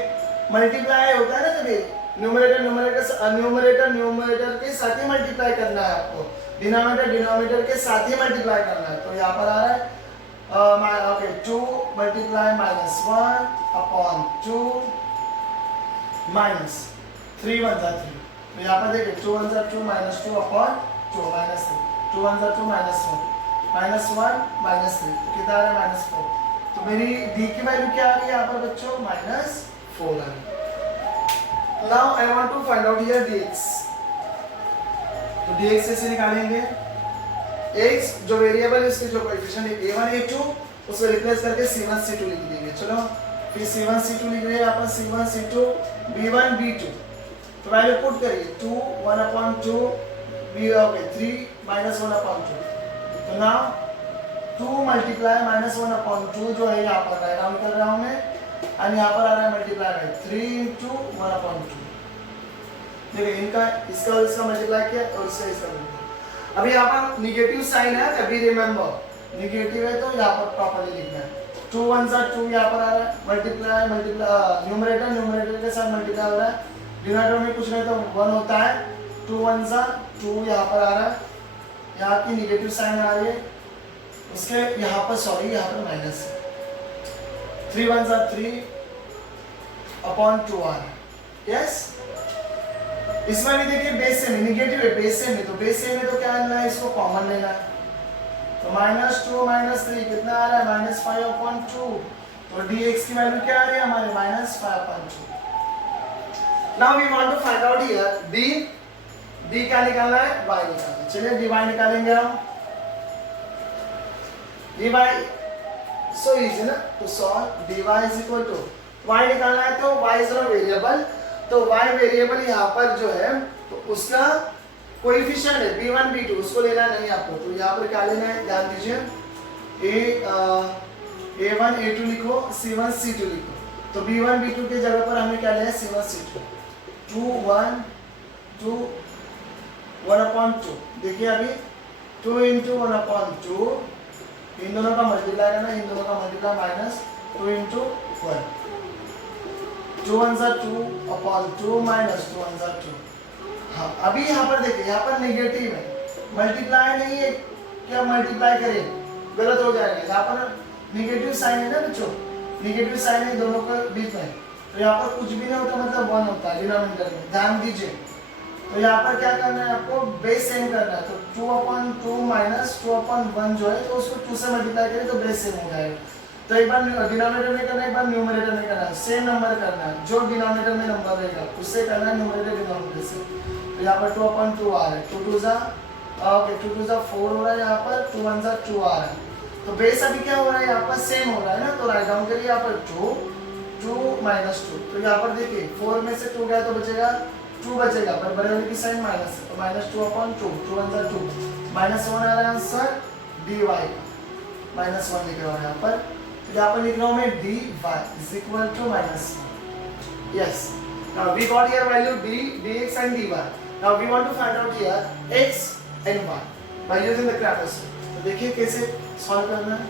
मल्टीप्लाई होता है ना, जब न्यूमरेटर के साथ ही मल्टीप्लाई करना है आपको, डिनोमिनेटर के साथ ही मल्टीप्लाई करना है। तो यहाँ पर आ रहा है ओके 2 मल्टीप्लाई -1/2 माइनस 3 1 जा 3। तो यहाँ पर देखिए 2 1 जा 2 -2/2 -3 2 1 जा 2 -1 -1 -3 तो कितना आ रहा है -4। तो मेरी d की वैल्यू क्या आ रही है यहाँ पर बच्चों -4 आ रही है। Now I want to find out here dx। तो dx कैसे निकालेंगे, x जो वेरिएबल है उसके जो कोएफिशिएंट है a1 a2 उसको रिप्लेस करके c1 c2 लिख देंगे। चलो फिर c1 c2 लिख रहे हैं यहाँ पर c1 c2 b1 b2। तो वैल्यू पुट करिए 2 1/2 b ओके 3 -1/2। तो नाउ 2 मल्टीप्लाई -1/2 जो है यहाँ पर राइट डाउन कर रहा हूँ मैं, और यहाँ पर आ रहा है मल्टीप्लाई बाय 3 into 1/2। देखिए इनका इसका मल्टीप्लाई किया और इसका मल्टीप्लाई। अभी यहाँ पर निगेटिव साइन है, अभी रिमेंबर निगेटिव है तो यहाँ पर प्रॉपर्ली लिखना है। 2 1 जा 2 यहाँ पर आ रहा है, मल्टीप्लाई न्यूमरेटर के साथ मल्टीप्लाई हो रहा है, डिनोमिनेटर में कुछ नहीं तो 1 होता है। 2 1 जा 2 यहाँ पर आ रहा है, यहाँ की निगेटिव साइन आ रही है, उसके यहाँ पर सॉरी यहाँ पर माइनस है। 3 1 जा 3/2 आ रहा है। यस, इसमें भी देखिए बेस सेम निगेटिव है, बेस सेम है तो बेस सेम है तो क्या लेना है, इसको कॉमन लेना है। तो -2 -3 कितना आ रहा है -5/2। तो dx की वैल्यू क्या आ रही है हमारे -5/2। Now we want to find out here d क्या निकालना है, y निकालना है। चलिए dy निकालेंगे हम। dy सो इजी ना to solve, dy is equal to y निकालना है तो y इज अ वेरिएबल, तो y वेरिएबल यहाँ पर जो है तो उसका कोएफिशिएंट है b1 b2 उसको लेना नहीं आपको। तो यहाँ पर क्या लेना है ध्यान दीजिए, a1 a2 लिखो, c1 c2 लिखो। तो b1 b2 के जगह पर हमें क्या लेना है c1 c2। 2 1 2 1/2 देखिए अभी 2 into 1/2 इन दोनों का मल्टीप्लाई करना, इन दोनों का मल्टीप्लाई माइनस 2 इंटू 1, 2 1 ज़ा 2 अपॉन 2 माइनस 2 1 ज़ा 2। हाँ अभी यहाँ पर देखिए, यहाँ पर नेगेटिव है, मल्टीप्लाई नहीं है, क्या मल्टीप्लाई करें, गलत हो जाएगा। यहाँ पर नेगेटिव साइन है ना बच्चों, नेगेटिव साइन है दोनों के बीच में, तो यहाँ पर कुछ भी नहीं होता, मतलब 1 होता है डिनोमिनेटर में, ध्यान दीजिए। तो यहाँ पर क्या करना है आपको, बेस सेम करना है, तो 2 अपॉन 2 माइनस 2 अपॉन 1 जो है, तो उसको 2 से मल्टीप्लाई करें तो बेस सेम हो जाएगा। तो एक बार डिनोमिनेटर में करना है, एक बार न्यूमरेटर में करना है, सेम नंबर करना है, जो डिनोमिनेटर में नंबर रहेगा उससे करना है न्यूमरेटर डिनोमिनेटर से। तो यहाँ पर 2 अपॉन 2 आ रहा है, 2 2 ज़ा ओके 2 2 ज़ा 4 हो रहा है, यहाँ पर 2 1 ज़ा 2 आ रहा है। तो बेस अभी क्या हो रहा है, यहाँ पर सेम हो रहा है ना, तो राइट डाउन करिए यहाँ पर 2 माइनस 2, तो यहाँ पर देखिए 4 में से 2 गया तो बचेगा 2 बचेगा, पर बड़े वाले की साइन माइनस है, तो माइनस 2 अपॉन 2, 2 1 ज़ा 2, माइनस 1 आ रहा है आंसर dy का, माइनस 1 लिखे हुआ है यहाँ पर। तो यहाँ पर लिख रहा हूँ मैं dy is equal to minus 1। Yes, now we got here value dx and dy. Now we want to find out here x and y by using the Kramer's rule। तो देखिए कैसे सॉल्व करना है।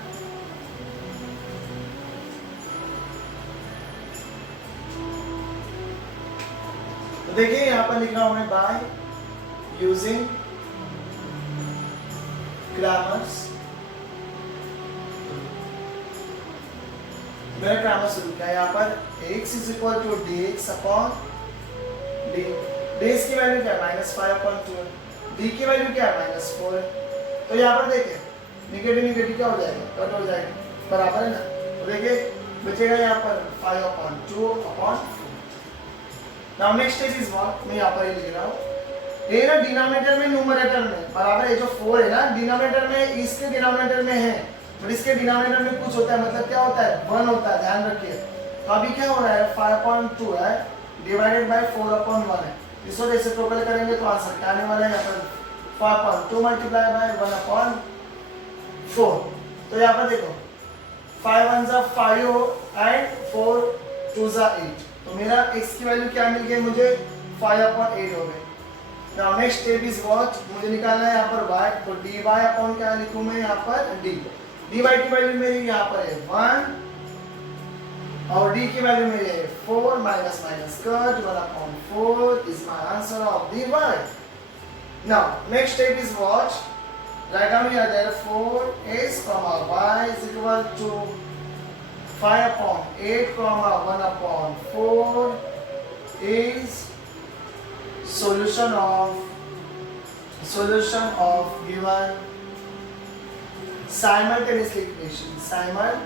तो देखिए यहाँ पर लिख रहा हूँ मैं बाय यूजिंग Kramer's, मेरा Kramer's रूल क्या है, यहाँ पर x is equal to dx upon d, dx की वैल्यू क्या है -5 अपॉन 2, d की वैल्यू क्या है -4। तो यहाँ पर देखिए निगेटिव निगेटिव क्या हो जाएगा, कट हो जाएगा, बराबर है ना। तो देखिए बचेगा यहाँ पर 5 upon 2 upon 4। Now next stage is what, मैं यहाँ पर लिख रहा हूँ, ये ना डिनोमिनेटर में न्यूमरेटर में बराबर है, जो 4 है ना डिनोमिनेटर में, इसके डिनोमिनेटर में है, और इसके डिनोमिनेटर में कुछ होता है, मतलब क्या होता है 1 होता है, ध्यान रखिए। तो अभी क्या हो रहा है 5/2 है डिवाइडेड बाय 4/1 है, इसको रेसिप्रोकल करेंगे तो आंसर क्या आने वाला है, यहाँ पर 5/2 मल्टीप्लाई बाय 1/4। तो यहाँ पर देखो 5 1 ज़ा 5 एंड 4 2 ज़ा 8, तो मेरा x की वैल्यू क्या मिल गई मुझे 5/8 हो गई। Now next step is what, मुझे निकालना है यहाँ पर y, तो dy अपॉन क्या लिखूं मैं यहाँ पर d, dy की वैल्यू मेरी यहाँ पर है 1 और d की वैल्यू मेरी है 4, minus minus cut 1/4 is my answer of dy। Now next step is what, right down here therefore x, y is equal to 5/8, 1/4 is solution of given simultaneous equation, simultaneous